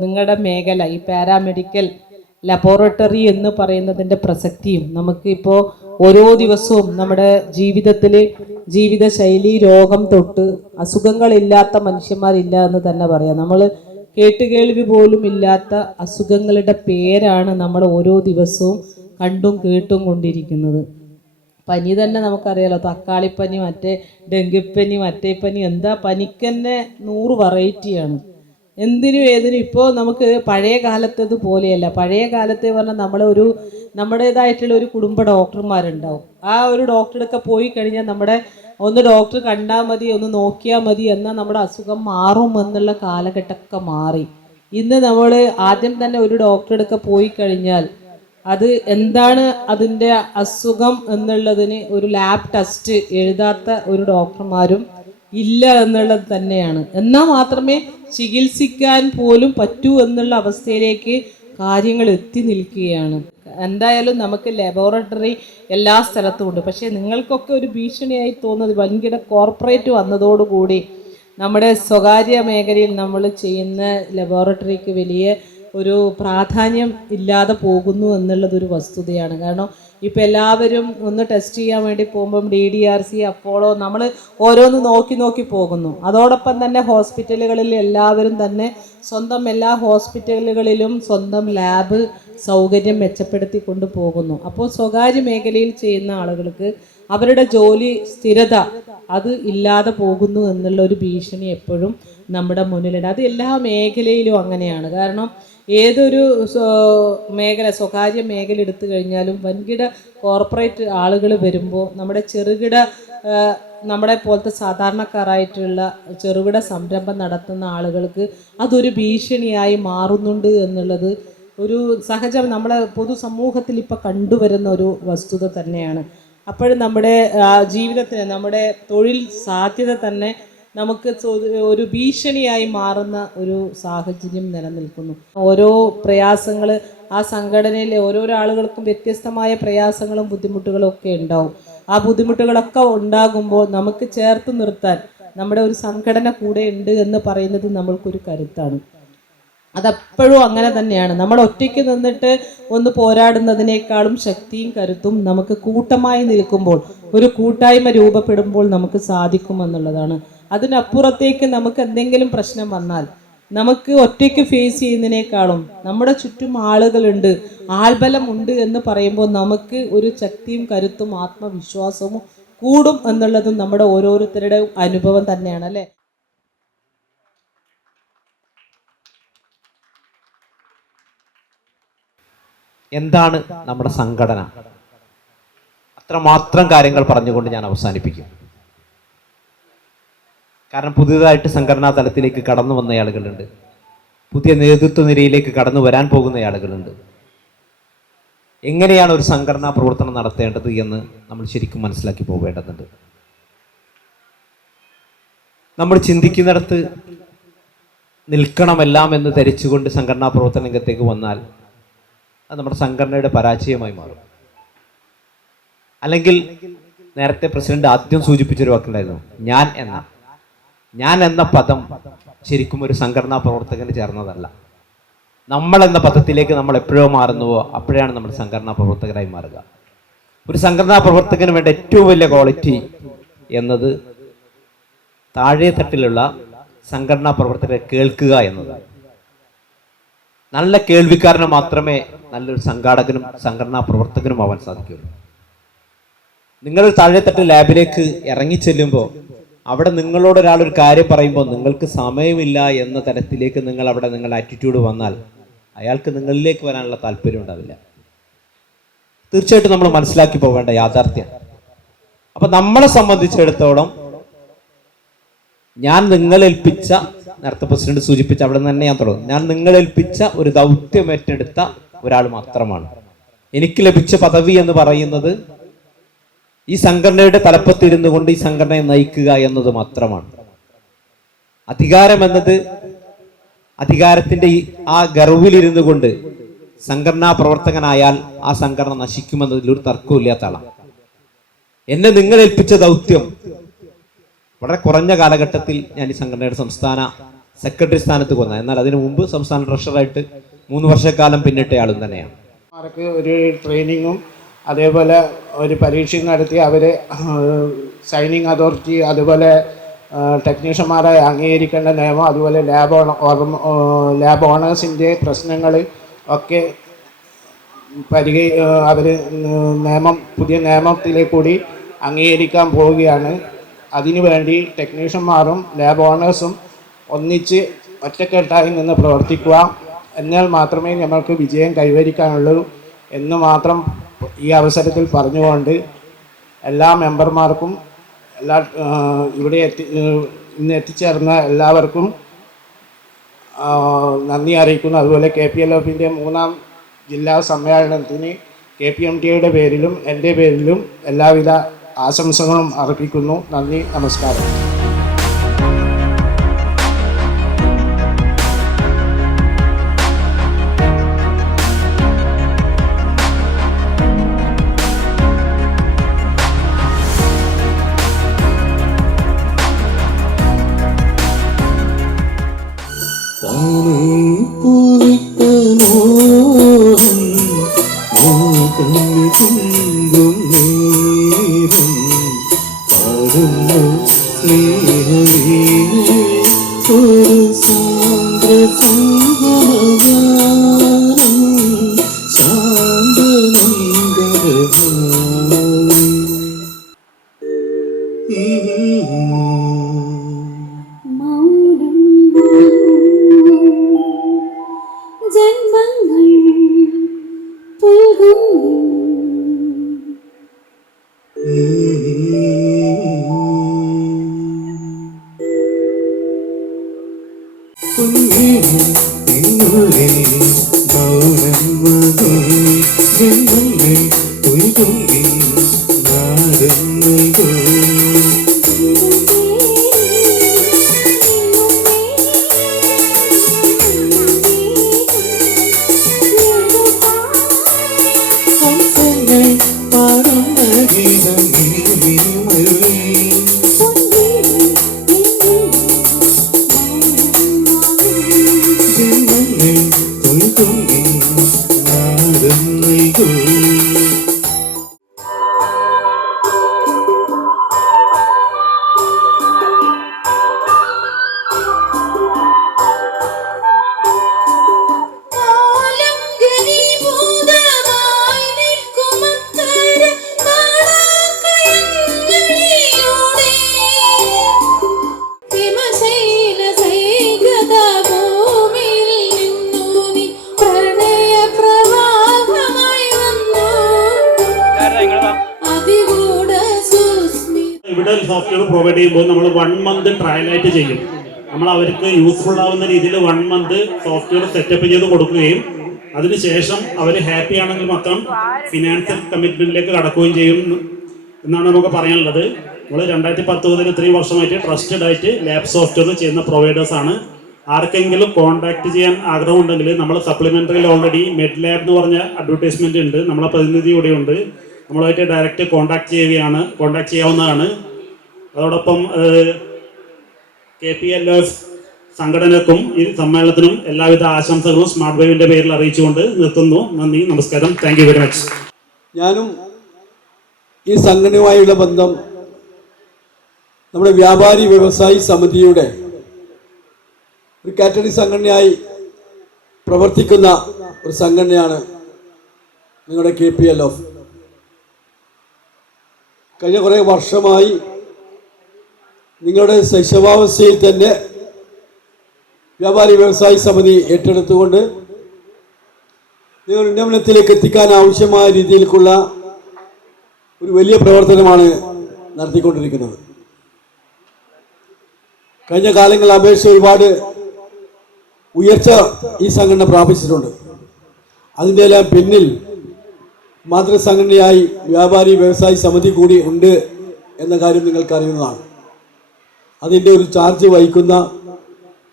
നിങ്ങളുടെ മേഖല, ഈ പാരാമെഡിക്കൽ ലബോറട്ടറി എന്ന് പറയുന്നതിൻ്റെ പ്രസക്തിയും നമുക്കിപ്പോൾ ഓരോ ദിവസവും നമ്മുടെ ജീവിതശൈലി രോഗം തൊട്ട് അസുഖങ്ങളില്ലാത്ത മനുഷ്യന്മാരില്ല എന്ന് തന്നെ പറയാം. നമ്മൾ കേട്ടുകേൾവി പോലും ഇല്ലാത്ത അസുഖങ്ങളുടെ പേരാണ് നമ്മൾ ഓരോ ദിവസവും കണ്ടും കേട്ടും കൊണ്ടിരിക്കുന്നത്. പനി തന്നെ നമുക്കറിയാലോ, തക്കാളിപ്പനി, മറ്റേ ഡെങ്കിപ്പനി, മറ്റേ പനി, എന്താ പനിക്കന്നെ 100 വെറൈറ്റിയാണ്. എന്തിനും ഏതിനും ഇപ്പോൾ നമുക്ക് പഴയ കാലത്തത് പോലെയല്ല. പഴയ കാലത്തെ പറഞ്ഞാൽ നമ്മുടേതായിട്ടുള്ള ഒരു കുടുംബ ഡോക്ടർമാരുണ്ടാവും. ആ ഒരു ഡോക്ടറൊക്കെ പോയി കഴിഞ്ഞാൽ ഒന്ന് ഡോക്ടർ കണ്ടാൽ മതി, ഒന്ന് നോക്കിയാൽ മതി, എന്നാൽ നമ്മുടെ അസുഖം മാറും എന്നുള്ള കാലഘട്ടമൊക്കെ മാറി. ഇന്ന് നമ്മൾ ആദ്യം തന്നെ ഒരു ഡോക്ടറെടുക്കെ പോയി കഴിഞ്ഞാൽ അത് എന്താണ് അതിൻ്റെ അസുഖം എന്നുള്ളതിന് ഒരു ലാബ് ടെസ്റ്റ് എഴുതാത്ത ഒരു ഡോക്ടർമാരും ഇല്ല എന്നുള്ളത് തന്നെയാണ്. എന്നാൽ മാത്രമേ ചികിത്സിക്കാൻ പോലും പറ്റൂ എന്നുള്ള അവസ്ഥയിലേക്ക് കാര്യങ്ങൾ എത്തി നിൽക്കുകയാണ്. എന്തായാലും നമുക്ക് ലബോറട്ടറി എല്ലാ സ്ഥലത്തും ഉണ്ട്. പക്ഷേ നിങ്ങൾക്കൊക്കെ ഒരു ഭീഷണിയായി തോന്നുന്നത് വൻകിട കോർപ്പറേറ്റ് വന്നതോടുകൂടി നമ്മുടെ സ്വകാര്യ മേഖലയിൽ നമ്മൾ ചെയ്യുന്ന ലബോറട്ടറിക്ക് വലിയ ഒരു പ്രാധാന്യം ഇല്ലാതെ പോകുന്നു എന്നുള്ളതൊരു വസ്തുതയാണ്. കാരണം ഇപ്പോൾ എല്ലാവരും ഒന്ന് ടെസ്റ്റ് ചെയ്യാൻ വേണ്ടി പോകുമ്പം DDRC, അപ്പോളോ, നമ്മൾ ഓരോന്ന് നോക്കി പോകുന്നു. അതോടൊപ്പം തന്നെ ഹോസ്പിറ്റലുകളിൽ എല്ലാവരും തന്നെ എല്ലാ ഹോസ്പിറ്റലുകളിലും സ്വന്തം ലാബ് സൗകര്യം മെച്ചപ്പെടുത്തി കൊണ്ട് പോകുന്നു. അപ്പോൾ സ്വകാര്യ മേഖലയിൽ ചെയ്യുന്ന ആളുകൾക്ക് അവരുടെ ജോലി സ്ഥിരത അത് ഇല്ലാതെ പോകുന്നു എന്നുള്ള ഒരു ഭീഷണി എപ്പോഴും നമ്മുടെ മുന്നിലുണ്ട്. അത് എല്ലാ മേഖലയിലും അങ്ങനെയാണ്. കാരണം ഏതൊരു സ്വകാര്യ മേഖല എടുത്തു കഴിഞ്ഞാലും വൻകിട കോർപ്പറേറ്റ് ആളുകൾ വരുമ്പോൾ നമ്മളെ പോലത്തെ സാധാരണക്കാരായിട്ടുള്ള ചെറുകിട സംരംഭം നടത്തുന്ന ആളുകൾക്ക് അതൊരു ഭീഷണിയായി മാറുന്നുണ്ട് എന്നുള്ളത് ഒരു സഹജം നമ്മളെ പൊതുസമൂഹത്തിൽ ഇപ്പോൾ കണ്ടുവരുന്ന ഒരു വസ്തുത തന്നെയാണ്. അപ്പോഴും നമ്മുടെ ജീവിതത്തിന്, നമ്മുടെ തൊഴിൽ സാധ്യത തന്നെ നമുക്ക് ഒരു ഭീഷണിയായി മാറുന്ന ഒരു സാഹചര്യം നിലനിൽക്കുന്നു. ഓരോ പ്രയാസങ്ങൾ ആ സംഘടനയിലെ ഓരോരോ ആളുകൾക്കും വ്യത്യസ്തമായ പ്രയാസങ്ങളും ബുദ്ധിമുട്ടുകളും ഒക്കെ ഉണ്ടാവും. ആ ബുദ്ധിമുട്ടുകളൊക്കെ ഉണ്ടാകുമ്പോൾ നമുക്ക് ചേർത്ത് നിർത്താൻ നമ്മുടെ ഒരു സംഘടന കൂടെ ഉണ്ട് എന്ന് പറയുന്നത് നമ്മൾക്കൊരു കരുത്താണ്. അതെപ്പോഴും അങ്ങനെ തന്നെയാണ്. നമ്മൾ ഒറ്റയ്ക്ക് നിന്നിട്ട് ഒന്ന് പോരാടുന്നതിനേക്കാളും ശക്തിയും കരുത്തും നമുക്ക് കൂട്ടമായി നിൽക്കുമ്പോൾ, ഒരു കൂട്ടായ്മ രൂപപ്പെടുമ്പോൾ നമുക്ക് സാധിക്കുമെന്നുള്ളതാണ്. അതിനപ്പുറത്തേക്ക് നമുക്ക് എന്തെങ്കിലും പ്രശ്നം വന്നാൽ നമുക്ക് ഒറ്റയ്ക്ക് ഫേസ് ചെയ്യുന്നതിനേക്കാളും നമ്മുടെ ചുറ്റും ആളുകളുണ്ട്, ആൾബലമുണ്ട് എന്ന് പറയുമ്പോൾ നമുക്ക് ഒരു ശക്തിയും കരുത്തും ആത്മവിശ്വാസവും കൂടും എന്നുള്ളതും നമ്മുടെ ഓരോരുത്തരുടെ അനുഭവം തന്നെയാണ്, അല്ലേ? എന്താണ് നമ്മുടെ സംഘടന? അത്രമാത്രം കാര്യങ്ങൾ പറഞ്ഞുകൊണ്ട് ഞാൻ അവസാനിപ്പിക്കും. കാരണം പുതിയതായിട്ട് സംഘടനാ തലത്തിലേക്ക് കടന്നു വന്ന ആളുകളുണ്ട്, പുതിയ നേതൃത്വ നിരയിലേക്ക് കടന്നു വരാൻ പോകുന്ന ആളുകളുണ്ട്. എങ്ങനെയാണ് ഒരു സംഘടനാ പ്രവർത്തനം നടത്തേണ്ടത് എന്ന് നമ്മൾ ശരിക്കും മനസ്സിലാക്കി പോകേണ്ടതുണ്ട്. നമ്മൾ ചിന്തിക്കുന്നിടത്ത് നിൽക്കണമെല്ലാം എന്ന് ധരിച്ചുകൊണ്ട് സംഘടനാ പ്രവർത്തന രംഗത്തേക്ക് വന്നാൽ അത് നമ്മുടെ സംഘടനയുടെ പരാജയമായി മാറും. അല്ലെങ്കിൽ നേരത്തെ പ്രസിഡന്റ് ആദ്യം സൂചിപ്പിച്ചൊരു വാക്കുണ്ടായിരുന്നു, ഞാൻ എന്ന പദം ശരിക്കും ഒരു സംഘടനാ പ്രവർത്തകന് ചേർന്നതല്ല. നമ്മൾ എന്ന പദത്തിലേക്ക് നമ്മൾ എപ്പോഴോ മാറുന്നുവോ അപ്പോഴാണ് നമ്മൾ സംഘടനാ പ്രവർത്തകരായി മാറുക. ഒരു സംഘടനാ പ്രവർത്തകന് വേണ്ട ഏറ്റവും വലിയ ക്വാളിറ്റി എന്നത് താഴെ തട്ടിലുള്ള സംഘടനാ പ്രവർത്തകരെ കേൾക്കുക എന്നതാണ്. നല്ല കേൾവിക്കാരന് മാത്രമേ നല്ലൊരു സംഘാടകനും സംഘടനാ പ്രവർത്തകനും ആവാൻ സാധിക്കുകയുള്ളൂ. നിങ്ങൾ താഴെത്തട്ട് ലാബിലേക്ക് ഇറങ്ങിച്ചെല്ലുമ്പോൾ അവിടെ നിങ്ങളോട് ഒരാളൊരു കാര്യം പറയുമ്പോൾ നിങ്ങൾക്ക് സമയമില്ല എന്ന തരത്തിലേക്ക് നിങ്ങളുടെ ആറ്റിറ്റ്യൂഡ് വന്നാൽ അയാൾക്ക് നിങ്ങളിലേക്ക് വരാനുള്ള താല്പര്യം ഉണ്ടാവില്ല. തീർച്ചയായിട്ടും നമ്മൾ മനസ്സിലാക്കി പോവേണ്ട യാഥാർത്ഥ്യം. അപ്പൊ നമ്മളെ സംബന്ധിച്ചിടത്തോളം ഞാൻ നിങ്ങളേൽപ്പിച്ച, നേരത്തെ പ്രസിഡന്റ് സൂചിപ്പിച്ച അവിടെ നിന്ന് തന്നെ ഞാൻ തുടങ്ങും, ഞാൻ നിങ്ങളേൽപ്പിച്ച ഒരു ദൗത്യം ഏറ്റെടുത്ത ഒരാൾ മാത്രമാണ്. എനിക്ക് ലഭിച്ച പദവി എന്ന് പറയുന്നത് ഈ സംഘടനയുടെ തലപ്പത്തിരുന്നു കൊണ്ട് ഈ സംഘടനയെ നയിക്കുക എന്നത് മാത്രമാണ്. അധികാരം എന്നത് അധികാരത്തിൻ്റെ ആ ഗർവിലിരുന്നു കൊണ്ട് സംഘടനാ പ്രവർത്തകനായാൽ ആ സംഘടന നശിക്കുമെന്നതിലൊരു തർക്കമില്ലാത്ത ആളാണ്. എന്നെ നിങ്ങൾ ഏൽപ്പിച്ച ദൗത്യം വളരെ കുറഞ്ഞ കാലഘട്ടത്തിൽ ഞാൻ ഈ സംഘടനയുടെ സംസ്ഥാന സെക്രട്ടറി സ്ഥാനത്ത് വന്നത്. എന്നാൽ അതിനു മുമ്പ് സംസ്ഥാന ട്രഷറായിട്ട് 3 വർഷക്കാലം പിന്നിട്ടയാളും തന്നെയാണ്. ഒരു ട്രെയിനിങ്ങും അതേപോലെ ഒരു പരീക്ഷയും നടത്തി അവരെ സൈനിങ് അതോറിറ്റി അതുപോലെ ടെക്നീഷ്യന്മാരെ അംഗീകരിക്കേണ്ട നിയമം അതുപോലെ ലാബ് ഓണേഴ്സിൻ്റെ പ്രശ്നങ്ങൾ ഒക്കെ അവർ പുതിയ നിയമത്തിലേക്ക് കൂടി അംഗീകരിക്കാൻ പോവുകയാണ്. അതിനുവേണ്ടി ടെക്നീഷ്യന്മാരും ലാബ് ഓണേഴ്സും ഒന്നിച്ച് ഒറ്റക്കെട്ടായി നിന്ന് പ്രവർത്തിക്കുക. എന്നാൽ മാത്രമേ നമ്മൾക്ക് വിജയം കൈവരിക്കാനുള്ളൂ എന്ന് മാത്രം ഈ അവസരത്തിൽ പറഞ്ഞുകൊണ്ട് എല്ലാ മെമ്പർമാർക്കും ഇവിടെ ഇന്ന് എത്തിച്ചേർന്ന എല്ലാവർക്കും നന്ദി അറിയിക്കുന്നു. അതുപോലെ KPLFൻ്റെ 3ാം ജില്ലാ സമ്മേളനത്തിന് KPMTയുടെ പേരിലും എൻ്റെ പേരിലും എല്ലാവിധ ആശംസകളും അർപ്പിക്കുന്നു. നന്ദി, നമസ്കാരം. ഇവിടെ സോഫ്റ്റ്വെയർ പ്രൊവൈഡ് ചെയ്യുമ്പോൾ നമ്മൾ 1 മന്ത് ട്രയലായിട്ട് ചെയ്യും. നമ്മൾ അവർക്ക് യൂസ്ഫുൾ ആവുന്ന രീതിയിൽ 1 മന്ത് സോഫ്റ്റ്വെയർ സെറ്റപ്പ് ചെയ്ത് കൊടുക്കുകയും അതിനുശേഷം അവർ ഹാപ്പി ആണെങ്കിൽ മാത്രം ഫിനാൻഷ്യൽ കമ്മിറ്റ്മെന്റിലേക്ക് കടക്കുകയും ചെയ്യും എന്നാണ് നമുക്ക് പറയാനുള്ളത്. നമ്മൾ 2010 മുതൽ 3 വർഷമായിട്ട് ട്രസ്റ്റഡ് ആയിട്ട് ലാബ് സോഫ്റ്റ്വെയർ ചെയ്യുന്ന പ്രൊവൈഡേഴ്സ് ആണ്. ആർക്കെങ്കിലും കോൺടാക്ട് ചെയ്യാൻ ആഗ്രഹമുണ്ടെങ്കിൽ നമ്മൾ സപ്ലിമെൻ്ററിയിൽ ഓൾറെഡി മെഡ് ലാബ് എന്ന് പറഞ്ഞ അഡ്വർടൈസ്മെന്റ് ഉണ്ട്. നമ്മളെ പ്രതിനിധി ഇവിടെ ഉണ്ട്. നമ്മളുമായിട്ട് ഡയറക്റ്റ് കോൺടാക്ട് ചെയ്യാവുന്നതാണ്. അതോടൊപ്പം KPLF സംഘടനക്കും ഈ സമ്മേളനത്തിനും എല്ലാവിധ ആശംസകളും സ്മാർട്ട് വേവിൻ്റെ പേരിൽ അറിയിച്ചുകൊണ്ട് നിർത്തുന്നു. നന്ദി, നമസ്കാരം. Thank you very much. ഞാനും ഈ സംഘടനയുമായുള്ള ബന്ധം നമ്മുടെ വ്യാപാരി വ്യവസായി സമിതിയുടെ ഒരു കാറ്റഗറി സംഘടനയായി പ്രവർത്തിക്കുന്ന ഒരു സംഘടനയാണ് നിങ്ങളുടെ KPLF. കഴിഞ്ഞ കുറേ വർഷമായി നിങ്ങളുടെ ശൈശവാവസ്ഥയിൽ തന്നെ വ്യാപാരി വ്യവസായി സമിതി ഏറ്റെടുത്തുകൊണ്ട് നിങ്ങൾ ഉന്നമനത്തിലേക്ക് എത്തിക്കാൻ ആവശ്യമായ രീതിയിലേക്കുള്ള ഒരു വലിയ പ്രവർത്തനമാണ് നടത്തിക്കൊണ്ടിരിക്കുന്നത്. കഴിഞ്ഞ കാലങ്ങളിൽ അപേക്ഷിച്ച് ഒരുപാട് ഉയർച്ച ഈ സംഘടന പ്രാപിച്ചിട്ടുണ്ട്. അതിൻ്റെ എല്ലാം പിന്നിൽ മാതൃസംഘടനയായി വ്യാപാരി വ്യവസായി സമിതി കൂടി ഉണ്ട് എന്ന കാര്യം നിങ്ങൾക്കറിയുന്നതാണ്. അതിൻ്റെ ഒരു ചാർജ് വഹിക്കുന്ന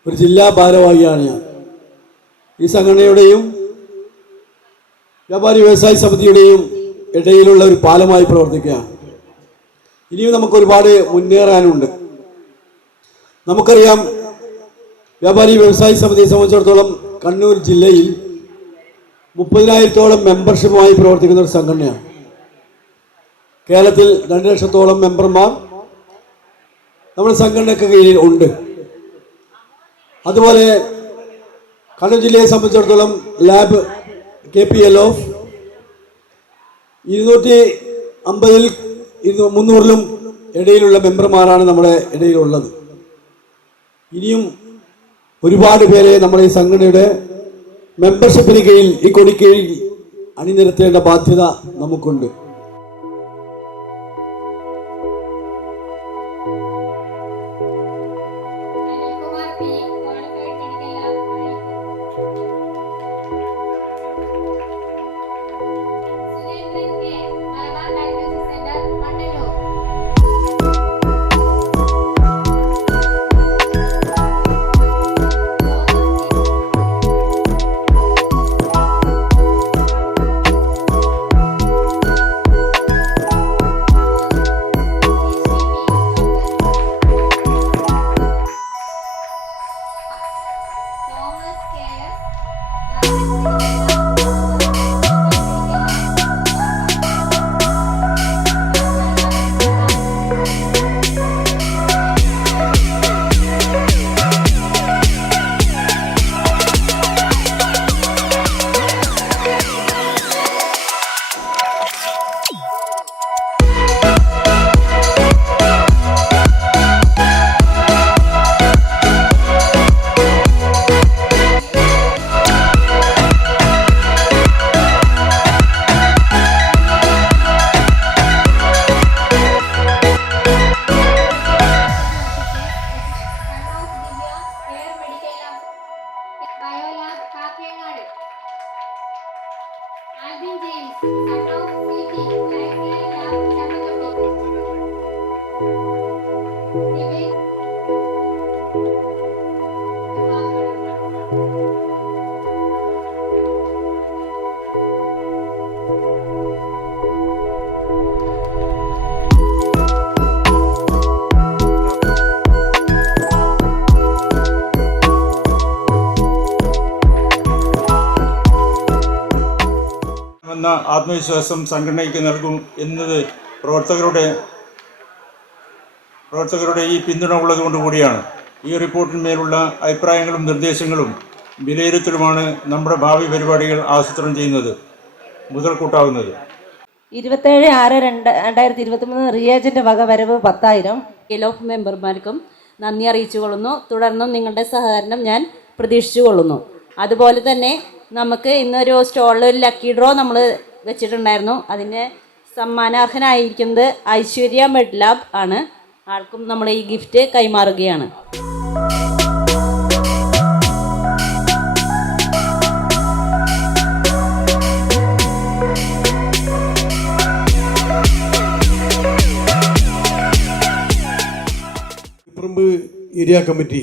ഒരു ജില്ലാ ഭാരവാഹിയാണ് ഞാൻ. ഈ സംഘടനയുടെയും വ്യാപാരി വ്യവസായ സമിതിയുടെയും ഇടയിലുള്ള ഒരു പാലമായി പ്രവർത്തിക്കുകയാണ്. ഇനിയും നമുക്ക് ഒരുപാട് മുന്നേറാനുണ്ട്. നമുക്കറിയാം, വ്യാപാരി വ്യവസായ സമിതിയെ സംബന്ധിച്ചിടത്തോളം കണ്ണൂർ ജില്ലയിൽ 30,000-ഓളം മെമ്പർഷിപ്പുമായി പ്രവർത്തിക്കുന്ന ഒരു സംഘടനയാണ്. കേരളത്തിൽ 2 ലക്ഷത്തോളം മെമ്പർമാർ നമ്മുടെ സംഘടനയ്ക്ക് കീഴിൽ ഉണ്ട്. അതുപോലെ കണ്ണൂർ ജില്ലയെ സംബന്ധിച്ചിടത്തോളം ലാബ് KPLOF 250-ൽ 300-ലും ഇടയിലുള്ള മെമ്പർമാരാണ് നമ്മുടെ ഇടയിലുള്ളത്. ഇനിയും ഒരുപാട് പേരെ നമ്മുടെ ഈ സംഘടനയുടെ മെമ്പർഷിപ്പിന് കീഴിൽ, ഈ കൊടിക്കീഴിൽ അണിനിരത്തേണ്ട ബാധ്യത നമുക്കുണ്ട്. എന്ന ആത്മവിശ്വാസം സംഘടനയ്ക്ക് നൽകും എന്നത് പ്രവർത്തകരുടെ ഈ പിന്തുണ ഉള്ളതുകൊണ്ട് കൂടിയാണ്. ഈ റിപ്പോർട്ടിന്മേലുള്ള അഭിപ്രായങ്ങളും നിർദ്ദേശങ്ങളും വിലയിരുത്തലുമാണ് നമ്മുടെ ഭാവി പരിപാടികൾ ആസൂത്രണം ചെയ്യുന്നത് മുതൽക്കൂട്ടാവുന്നത്. 27/6/2023 റിയേജൻ്റെ വക വരവ് 10,000. KPLOF മെമ്പർമാർക്കും നന്ദി അറിയിച്ചുകൊള്ളുന്നു. തുടർന്നും നിങ്ങളുടെ സഹകരണം ഞാൻ പ്രതീക്ഷിച്ചുകൊള്ളുന്നു. അതുപോലെ തന്നെ നമുക്ക് ഇന്നൊരു സ്റ്റോളിൽ ഒരു ലക്കി ഡ്രോ നമ്മൾ വെച്ചിട്ടുണ്ടായിരുന്നു. അതിന് സമ്മാനാർഹനായിരിക്കുന്നത് ഐശ്വര്യ മെഡ് ലാബ് ആണ്. ആൾക്കും നമ്മൾ ഈ ഗിഫ്റ്റ് കൈമാറുകയാണ്. പറമ്പ് ഏരിയ കമ്മിറ്റി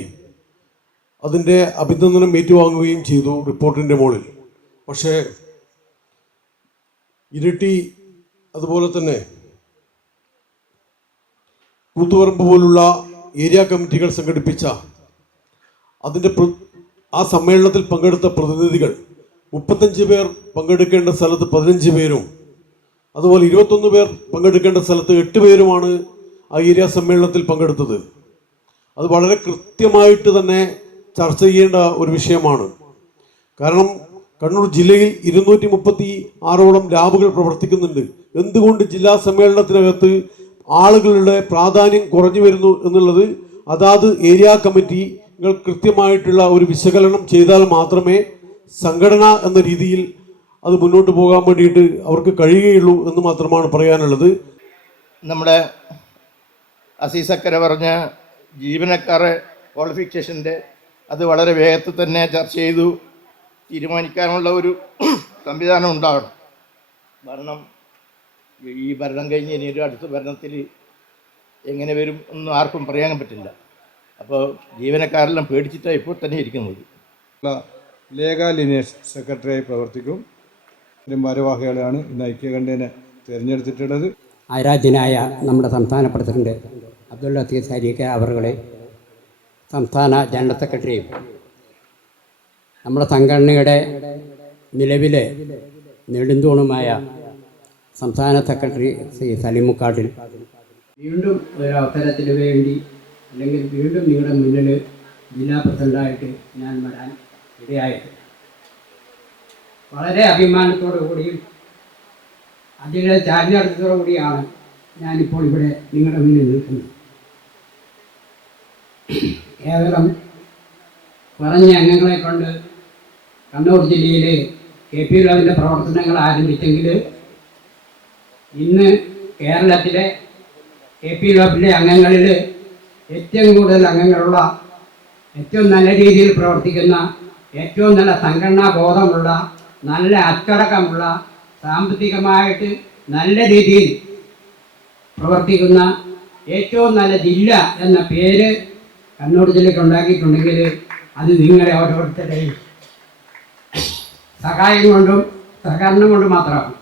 അതിൻ്റെ അഭിനന്ദനം ഏറ്റുവാങ്ങുകയും ചെയ്തു റിപ്പോർട്ടിൻ്റെ മുകളിൽ. പക്ഷേ ഇരിട്ടി അതുപോലെ തന്നെ കൂത്തുപറമ്പ് പോലുള്ള ഏരിയ കമ്മിറ്റികൾ സംഘടിപ്പിച്ച അതിൻ്റെ ആ സമ്മേളനത്തിൽ പങ്കെടുത്ത പ്രതിനിധികൾ 35 പേർ പങ്കെടുക്കേണ്ട സ്ഥലത്ത് 15 പേരും അതുപോലെ 21 പേർ പങ്കെടുക്കേണ്ട സ്ഥലത്ത് 8 പേരുമാണ് ആ ഏരിയ സമ്മേളനത്തിൽ പങ്കെടുത്തത്. അത് വളരെ കൃത്യമായിട്ട് തന്നെ ചർച്ച ചെയ്യേണ്ട ഒരു വിഷയമാണ്. കാരണം കണ്ണൂർ ജില്ലയിൽ 236ഓളം ലാബുകൾ പ്രവർത്തിക്കുന്നുണ്ട്. എന്തുകൊണ്ട് ജില്ലാ സമ്മേളനത്തിനകത്ത് ആളുകളുടെ പ്രാധാന്യം കുറഞ്ഞു വരുന്നു എന്നുള്ളത് അതാത് ഏരിയ കമ്മിറ്റികൾ കൃത്യമായിട്ടുള്ള ഒരു വിശകലനം ചെയ്താൽ മാത്രമേ സംഘടന എന്ന രീതിയിൽ അത് മുന്നോട്ട് പോകാൻ വേണ്ടിയിട്ട് അവർക്ക് കഴിയുകയുള്ളൂ എന്ന് മാത്രമാണ് പറയാനുള്ളത്. നമ്മുടെ അസീസക്കര പറഞ്ഞ ജീവനക്കാരെ ക്വാളിഫിക്കേഷൻ്റെ അത് വളരെ വേഗത്തിൽ തന്നെ ചർച്ച ചെയ്തു തീരുമാനിക്കാനുള്ള ഒരു സംവിധാനം ഉണ്ടാകണം. കാരണം ഈ ഭരണം കഴിഞ്ഞ് ഇനി ഒരു അടുത്ത ഭരണത്തിൽ എങ്ങനെ വരും ഒന്നും ആർക്കും പറയാൻ പറ്റില്ല. അപ്പോൾ ജീവനക്കാരെല്ലാം പേടിച്ചിട്ടാണ് ഇപ്പോൾ തന്നെ ഇരിക്കുന്നത്. ലേഖ ലിനേഷ് സെക്രട്ടറിയായി പ്രവർത്തിക്കും. ഭാരവാഹികളെയാണ് ഇന്ന് ഐക്യകണ്ഠേന തിരഞ്ഞെടുത്തിട്ടുള്ളത്. ആരാധ്യനായ നമ്മുടെ സംസ്ഥാന പ്രസിഡന്റ് അബ്ദുൽ ലത്തീഫ് സാരിക്ക അവരുടെ സംസ്ഥാന ജനറൽ സെക്രട്ടറിയും നമ്മുടെ സംഘടനയുടെ നിലവിലെ നെടുന്തൂണുമായ സംസ്ഥാന സെക്രട്ടറി ശ്രീ സലിമുക്കാട്ടിൽ വീണ്ടും ഒരു അവസരത്തിന് വേണ്ടി അല്ലെങ്കിൽ വീണ്ടും നിങ്ങളുടെ മുന്നിൽ ജില്ലാ പ്രസിഡൻ്റായിട്ട് ഞാൻ വരാൻ ഇടയായത് വളരെ അഭിമാനത്തോടു കൂടിയും അതിൻ്റെ ചാരിതാർത്ഥ്യത്തോടു കൂടിയാണ് ഞാനിപ്പോൾ ഇവിടെ നിങ്ങളുടെ മുന്നിൽ നിൽക്കുന്നത്. കേവലം കുറഞ്ഞ അംഗങ്ങളെ കൊണ്ട് കണ്ണൂർ ജില്ലയിലെ KPLFിൻ്റെ പ്രവർത്തനങ്ങൾ ആരംഭിച്ചെങ്കിൽ ഇന്ന് കേരളത്തിലെ KPLFിൻ്റെ അംഗങ്ങളിൽ ഏറ്റവും കൂടുതൽ അംഗങ്ങളുള്ള, ഏറ്റവും നല്ല രീതിയിൽ പ്രവർത്തിക്കുന്ന, ഏറ്റവും നല്ല സംഘടനാ ബോധമുള്ള, നല്ല അച്ചടക്കമുള്ള, സാമ്പത്തികമായിട്ട് നല്ല രീതിയിൽ പ്രവർത്തിക്കുന്ന ഏറ്റവും നല്ല ജില്ല എന്ന പേര് കണ്ണൂർ ജില്ലയ്ക്ക് ഉണ്ടാക്കിയിട്ടുണ്ടെങ്കിൽ അത് നിങ്ങളെ ഓരോരുത്തരുടെയും സഹായം കൊണ്ടും സഹകരണം കൊണ്ടും മാത്രമാണ്.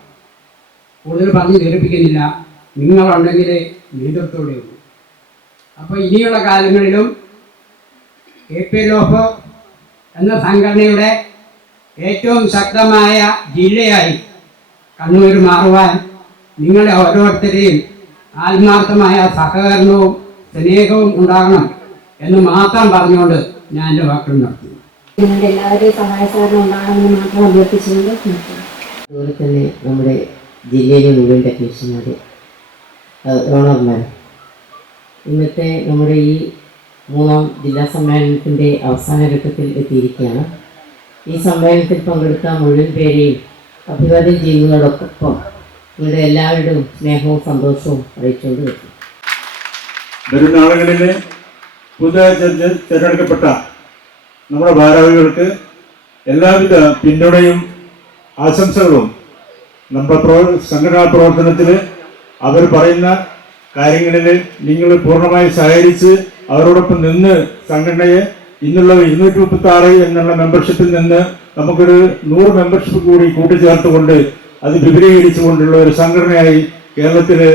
കൂടുതൽ പറഞ്ഞ് ധരിപ്പിക്കുന്നില്ല. നിങ്ങളുണ്ടെങ്കിൽ നേതൃത്വത്തോടെ ഉള്ളൂ. അപ്പോൾ ഇനിയുള്ള കാലങ്ങളിലും KPLF എന്ന സംഘടനയുടെ ഏറ്റവും ശക്തമായ ജില്ലയായി കണ്ണൂർ മാറുവാൻ നിങ്ങളെ ഓരോരുത്തരെയും ആത്മാർത്ഥമായ സഹകരണവും സ്നേഹവും ഉണ്ടാകണം എന്ന് മാത്രം പറഞ്ഞുകൊണ്ട് ഞാൻ എൻ്റെ വാക്കുകൾ നടത്തുന്നു. നിങ്ങളുടെ എല്ലാവരുടെയും സഹായ സഹകരണം ഉണ്ടാകണമെന്ന് മാത്രം അഭ്യർത്ഥിച്ചുകൊണ്ട് അതുപോലെ തന്നെ നമ്മുടെ ജില്ലയിലെ മുഴുവൻ ടെക്നീഷ്യന്മാർ, ഓണർമാർ, ഇന്നത്തെ നമ്മുടെ ഈ 3ാം ജില്ലാ സമ്മേളനത്തിൻ്റെ അവസാന ഘട്ടത്തിൽ എത്തിയിരിക്കുകയാണ്. ഈ സമ്മേളനത്തിൽ പങ്കെടുക്കാൻ മുഴുവൻ പേരെയും അഭിവാദ്യം ചെയ്യുന്നതോടൊപ്പം നിങ്ങളുടെ എല്ലാവരുടെയും സ്നേഹവും സന്തോഷവും അറിയിച്ചുകൊണ്ട് വെക്കും. വരും നാളുകളിൽ പുതുതായി തിരഞ്ഞെടുക്കപ്പെട്ട നമ്മുടെ ഭാരവാഹികൾക്ക് എല്ലാവിധ പിന്തുണയും ആശംസകളും നമ്മുടെ സംഘടനാ പ്രവർത്തനത്തിൽ അവർ പറയുന്ന കാര്യങ്ങളിൽ നിങ്ങൾ പൂർണ്ണമായി സഹകരിച്ച് അവരോടൊപ്പം നിന്ന് സംഘടനയെ ഇന്നുള്ള 236 എന്നുള്ള മെമ്പർഷിപ്പിൽ നിന്ന് നമുക്കൊരു 100 മെമ്പർഷിപ്പ് കൂടി കൂട്ടിച്ചേർത്തുകൊണ്ട് അത് വിപുലീകരിച്ചുകൊണ്ടുള്ള ഒരു സംഘടനയായി കേരളത്തിലെ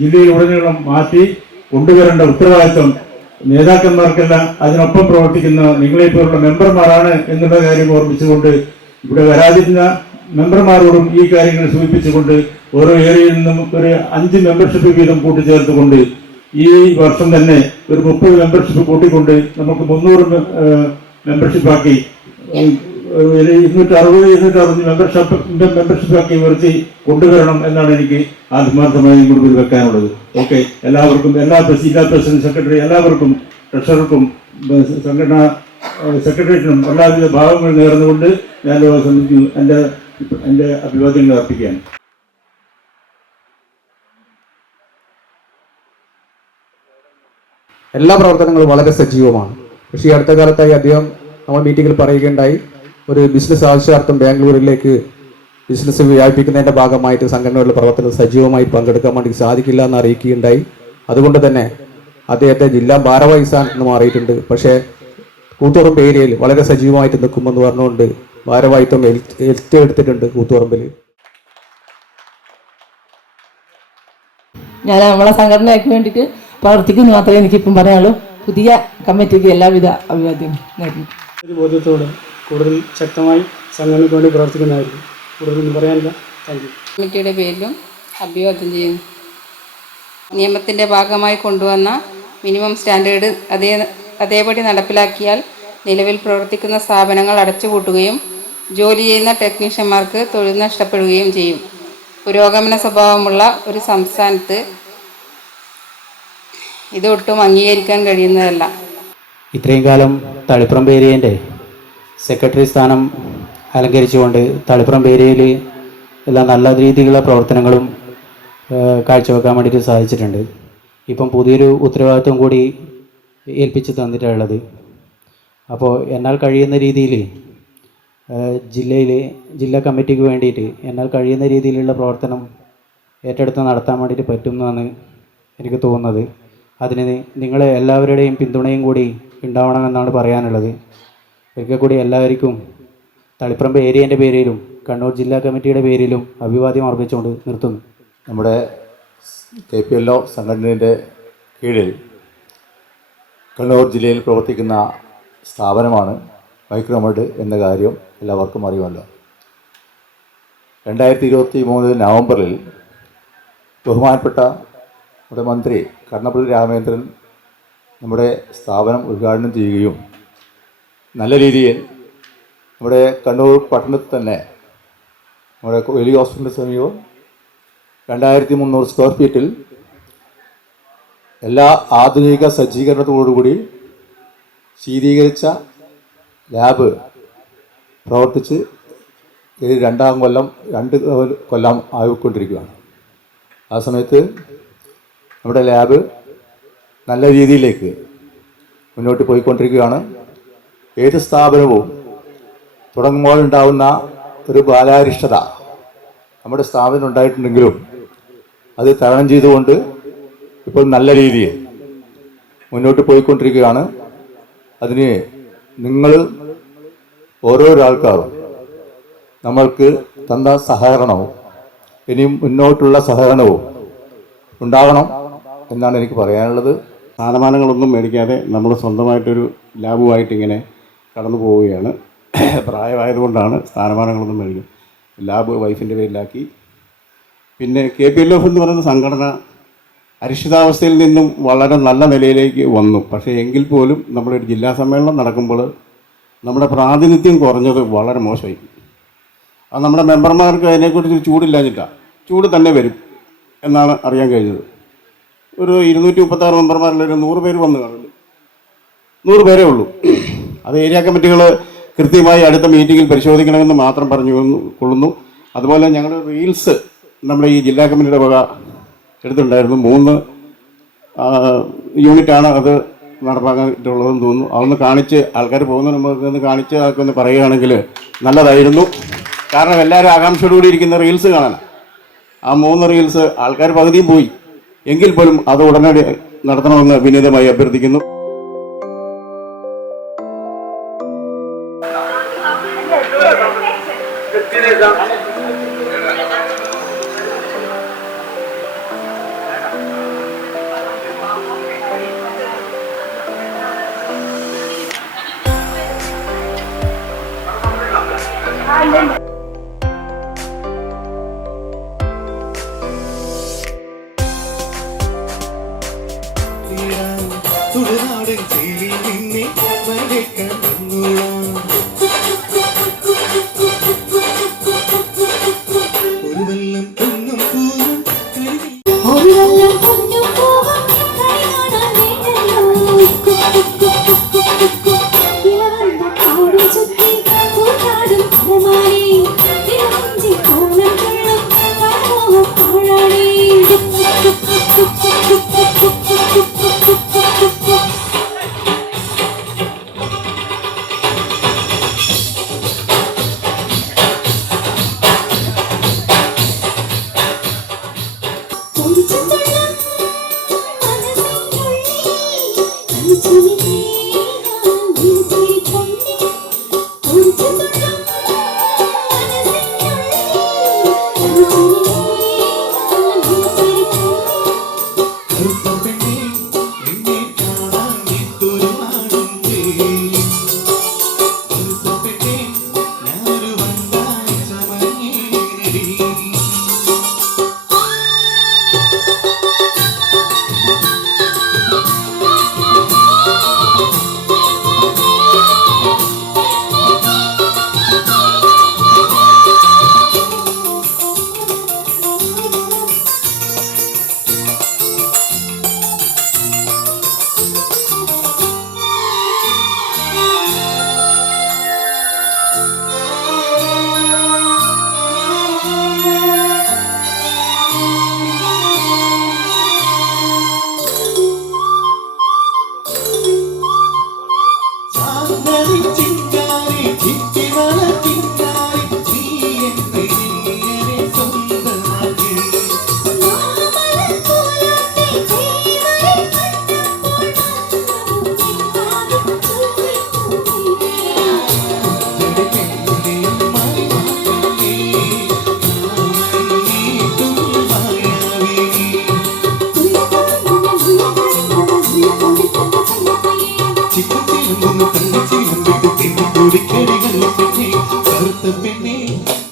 ജില്ലയിലുടനീളം മാറ്റി കൊണ്ടുവരേണ്ട ഉത്തരവാദിത്വം നേതാക്കന്മാർക്കല്ല, അതിനൊപ്പം പ്രവർത്തിക്കുന്ന നിങ്ങളെപ്പോലുള്ള മെമ്പർമാരാണ് എന്നുള്ള കാര്യം ഓർമ്മിച്ചുകൊണ്ട് ഇവിടെ വരാതിരുന്ന മെമ്പർമാരോടും ഈ കാര്യങ്ങൾ സൂചിപ്പിച്ചുകൊണ്ട് ഓരോ ഏരിയയിൽ നിന്നും ഒരു 5 മെമ്പർഷിപ്പ് വീതം കൂട്ടിച്ചേർത്തുകൊണ്ട് ഈ വർഷം തന്നെ ഒരു 30 മെമ്പർഷിപ്പ് കൂട്ടിക്കൊണ്ട് നമുക്ക് 300 മെമ്പർഷിപ്പാക്കി 260 മെമ്പർഷിപ്പാക്കി ഉയർത്തി കൊണ്ടുവരണം എന്നാണ് എനിക്ക് ആത്മാർത്ഥമായി മുൻപിൽ വെക്കാനുള്ളത്. ഓക്കെ, എല്ലാവർക്കും, എല്ലാ ജില്ലാ പ്രസിഡന്റ്, സെക്രട്ടറി, എല്ലാവർക്കും, ട്രഷറർക്കും, സംഘടനാ സെക്രട്ടേറിയറ്റിനും എല്ലാവിധ ഭാവങ്ങൾ നേർന്നുകൊണ്ട് ഞാൻ എൻ്റെ അഭിവാദ്യങ്ങൾ അർപ്പിക്കുകയാണ്. എല്ലാ പ്രവർത്തനങ്ങളും വളരെ സജീവമാണ്. പക്ഷേ ഈ അടുത്ത കാലത്തായി അദ്ദേഹം നമ്മൾ മീറ്റിങ്ങിൽ പറയുകയുണ്ടായി, ഒരു ബിസിനസ് ആവശ്യാർത്ഥം ബാംഗ്ലൂരിലേക്ക് ബിസിനസ് വ്യാപിപ്പിക്കുന്നതിൻ്റെ ഭാഗമായിട്ട് സംഘടനകളുടെ പ്രവർത്തനം സജീവമായി പങ്കെടുക്കാൻ വേണ്ടി സാധിക്കില്ല എന്ന് അറിയിക്കുകയുണ്ടായി. അതുകൊണ്ട് തന്നെ അദ്ദേഹത്തെ ജില്ലാ ഭാരവാഹി സ്ഥാനത്ത് മാറിയിട്ടുണ്ട്. പക്ഷേ കൂത്തുപറമ്പ് ഏരിയയിൽ വളരെ സജീവമായിട്ട് നിൽക്കുമെന്ന് പറഞ്ഞുകൊണ്ട് ഭാരവാഹിത്വം എടുത്തിട്ടുണ്ട് കൂത്തുപറമ്പിൽ. ഞാൻ നമ്മളെ സംഘടനയ്ക്ക് വേണ്ടിയിട്ട് പ്രവർത്തിക്കുന്നു മാത്രമേ എനിക്കിപ്പം പറയാനുള്ളൂ. പുതിയ കമ്മിറ്റിക്ക് എല്ലാവിധ അഭിവാദ്യം നേരുന്നു. ഒരു ബോധ്യത്തോടെ കൂടുതൽ ശക്തമായി സംഘടനയ്ക്ക് വേണ്ടി പ്രവർത്തിക്കുന്നതായിരിക്കും. കൂടുതലൊന്നും പറയാനില്ല. Thank you. കമ്മിറ്റിയുടെ പേരിലും അഭിവാദ്യം ചെയ്യുന്നു. നിയമത്തിൻ്റെ ഭാഗമായി കൊണ്ടുവന്ന മിനിമം സ്റ്റാൻഡേർഡ് അതേപടി നടപ്പിലാക്കിയാൽ നിലവിൽ പ്രവർത്തിക്കുന്ന സ്ഥാപനങ്ങൾ അടച്ചുപൂട്ടുകയും ജോലി ചെയ്യുന്ന ടെക്നീഷ്യന്മാർക്ക് തൊഴിൽ നഷ്ടപ്പെടുകയും ചെയ്യും. പുരോഗമന സ്വഭാവമുള്ള ഒരു സംസ്ഥാനത്ത് ഇതൊട്ടും അംഗീകരിക്കാൻ കഴിയുന്നതല്ല. ഇത്രയും കാലം തളിപ്പറമ്പ് ഏരിയേൻ്റെ സെക്രട്ടറി സ്ഥാനം അലങ്കരിച്ചുകൊണ്ട് തളിപ്പറമ്പ് ഏരിയയിൽ എല്ലാ നല്ല രീതിയിലുള്ള പ്രവർത്തനങ്ങളും കാഴ്ചവെക്കാൻ വേണ്ടിയിട്ട് സാധിച്ചിട്ടുണ്ട്. ഇപ്പം പുതിയൊരു ഉത്തരവാദിത്വം കൂടി ഏൽപ്പിച്ച് തന്നിട്ടുള്ളത്. അപ്പോൾ എന്നാൽ കഴിയുന്ന രീതിയിൽ ജില്ലാ കമ്മിറ്റിക്ക് വേണ്ടിയിട്ട് എന്നാൽ കഴിയുന്ന രീതിയിലുള്ള പ്രവർത്തനം ഏറ്റെടുത്ത് നടത്താൻ വേണ്ടിയിട്ട് പറ്റുമെന്നാണ് എനിക്ക് തോന്നുന്നത്. അതിന് നിങ്ങളെ എല്ലാവരുടെയും പിന്തുണയും കൂടി ഉണ്ടാവണമെന്നാണ് പറയാനുള്ളത്. ഒരിക്കൽ കൂടി എല്ലാവർക്കും തളിപ്പറമ്പ് ഏരിയൻ്റെ പേരിലും കണ്ണൂർ ജില്ലാ കമ്മിറ്റിയുടെ പേരിലും അഭിവാദ്യം അർപ്പിച്ചുകൊണ്ട് നിർത്തുന്നു. നമ്മുടെ KPLO സംഘടനയുടെ കീഴിൽ കണ്ണൂർ ജില്ലയിൽ പ്രവർത്തിക്കുന്ന സ്ഥാപനമാണ് മൈക്രോമെഡ് എന്ന കാര്യം എല്ലാവർക്കും അറിയുമല്ലോ. 2023 നവംബറിൽ ബഹുമാനപ്പെട്ട നമ്മുടെ മന്ത്രി കടന്നപ്പള്ളി രാമചന്ദ്രൻ നമ്മുടെ സ്ഥാപനം ഉദ്ഘാടനം ചെയ്യുകയും നല്ല രീതിയിൽ നമ്മുടെ കണ്ണൂർ പട്ടണത്തിൽ തന്നെ നമ്മുടെ വലിയ ഹോസ്പിറ്റലിന് സമീപം 2300 സ്ക്വയർ ഫീറ്റിൽ എല്ലാ ആധുനിക സജ്ജീകരണത്തോടുകൂടി ശീതീകരിച്ച ലാബ് പ്രവർത്തിച്ച് രണ്ടാം കൊല്ലം 2 കൊല്ലം ആയിക്കൊണ്ടിരിക്കുകയാണ്. ആ സമയത്ത് നമ്മുടെ ലാബ് നല്ല രീതിയിലേക്ക് മുന്നോട്ട് പോയിക്കൊണ്ടിരിക്കുകയാണ്. ഏത് സ്ഥാപനവും തുടങ്ങുമ്പോൾ ഉണ്ടാകുന്ന ഒരു ബാലാരിഷ്ടത നമ്മുടെ സ്ഥാപനം ഉണ്ടായിട്ടുണ്ടെങ്കിലും അത് തരണം ചെയ്തുകൊണ്ട് ഇപ്പോൾ നല്ല രീതിയിൽ മുന്നോട്ട് പോയിക്കൊണ്ടിരിക്കുകയാണ്. അതിന് നിങ്ങൾ ഓരോരോ ആൾക്കാരും നമ്മൾക്ക് തന്ന സഹകരണവും ഇനിയും മുന്നോട്ടുള്ള സഹകരണവും ഉണ്ടാകണം എന്നാണ് എനിക്ക് പറയാനുള്ളത്. സ്ഥാനമാനങ്ങളൊന്നും മേടിക്കാതെ നമ്മൾ സ്വന്തമായിട്ടൊരു ലാബുമായിട്ട് ഇങ്ങനെ കടന്നു പോവുകയാണ്. പ്രായമായതുകൊണ്ടാണ് സ്ഥാനമാനങ്ങളൊന്നും മേടിക്കും. ലാബ് വൈഫിൻ്റെ പേരിലാക്കി. പിന്നെ KPLO എന്ന് പറയുന്ന സംഘടന അരിഷിതാവസ്ഥയിൽ നിന്നും വളരെ നല്ല നിലയിലേക്ക് വന്നു. പക്ഷേ എങ്കിൽ പോലും നമ്മുടെ ഒരു ജില്ലാ സമ്മേളനം നടക്കുമ്പോൾ നമ്മുടെ പ്രാതിനിധ്യം കുറഞ്ഞത് വളരെ മോശമായി. അത് നമ്മുടെ മെമ്പർമാർക്ക് അതിനെക്കുറിച്ച് ചൂടില്ലാഞ്ഞിട്ടാണ്. ചൂട് തന്നെ വരും എന്നാണ് അറിയാൻ കഴിഞ്ഞത്. ഒരു 236 മെമ്പർമാരിൽ ഒരു 100 പേര് വന്നു കാണില്ല. 100 പേരേ ഉള്ളൂ. അത് ഏരിയ കമ്മിറ്റികൾ കൃത്യമായി അടുത്ത മീറ്റിങ്ങിൽ പരിശോധിക്കണമെന്ന് മാത്രം പറഞ്ഞു കൊള്ളുന്നു. അതുപോലെ ഞങ്ങൾ റീൽസ് നമ്മുടെ ഈ ജില്ലാ കമ്മിറ്റിയുടെ വക എടുത്തിട്ടുണ്ടായിരുന്നു. 3 യൂണിറ്റാണ് അത് നടപ്പാക്കാനുള്ളതെന്ന് തോന്നുന്നു. അതൊന്ന് കാണിച്ച് ആൾക്കാർ പോകുന്നതിന് മുമ്പ് ഒന്ന് കാണിച്ച് അതൊക്കെ ഒന്ന് പറയുകയാണെങ്കിൽ നല്ലതായിരുന്നു. കാരണം എല്ലാവരും ആകാംക്ഷയോടുകൂടി ഇരിക്കുന്ന റീൽസ് കാണാനാണ്. ആ 3 റീൽസ് ആൾക്കാർ പകുതിയും പോയി. എങ്കിൽ പോലും അത് ഉടനടി നടത്തണമെന്ന് വിനീതമായി അഭ്യർത്ഥിക്കുന്നു. ചുറ്റി കൂട്ടാടും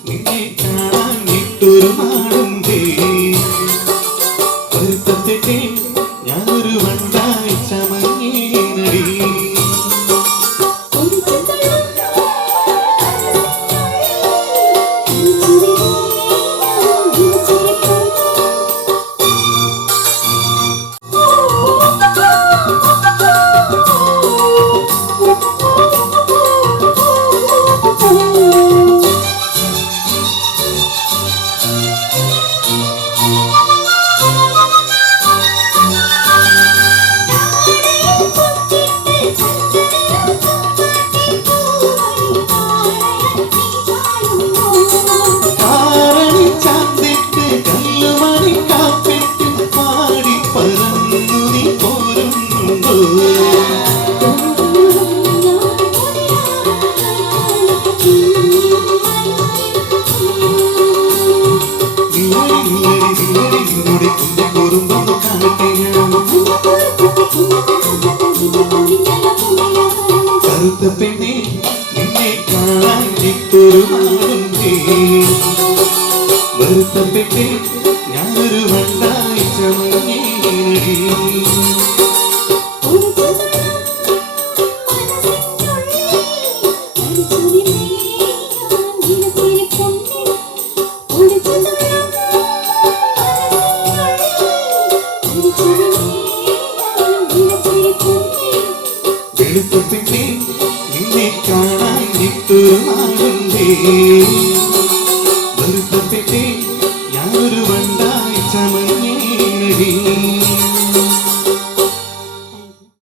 നിന്നെ കാണാൻ വിട്ടൊരു നാടുണ്ടേ വരുത്തത്തെ ഞാനൊരു വണ്ടായി ചമങ്ങേനടി കറുത്ത പെണ്ണെ നിന്നെ കാണാൻ വിട്ടൊരു നാടുണ്ടേ വരുത്തപ്പെട്ടെ ഞാനൊരു വണ്ടായി ചമങ്ങേനടി വെളുത്തപ്പെട്ടെ നിന്നെ കാണാൻ വിട്ടൊരു നാടുണ്ടേ വരുത്തപ്പെട്ടെ ഞാനൊരു വണ്ട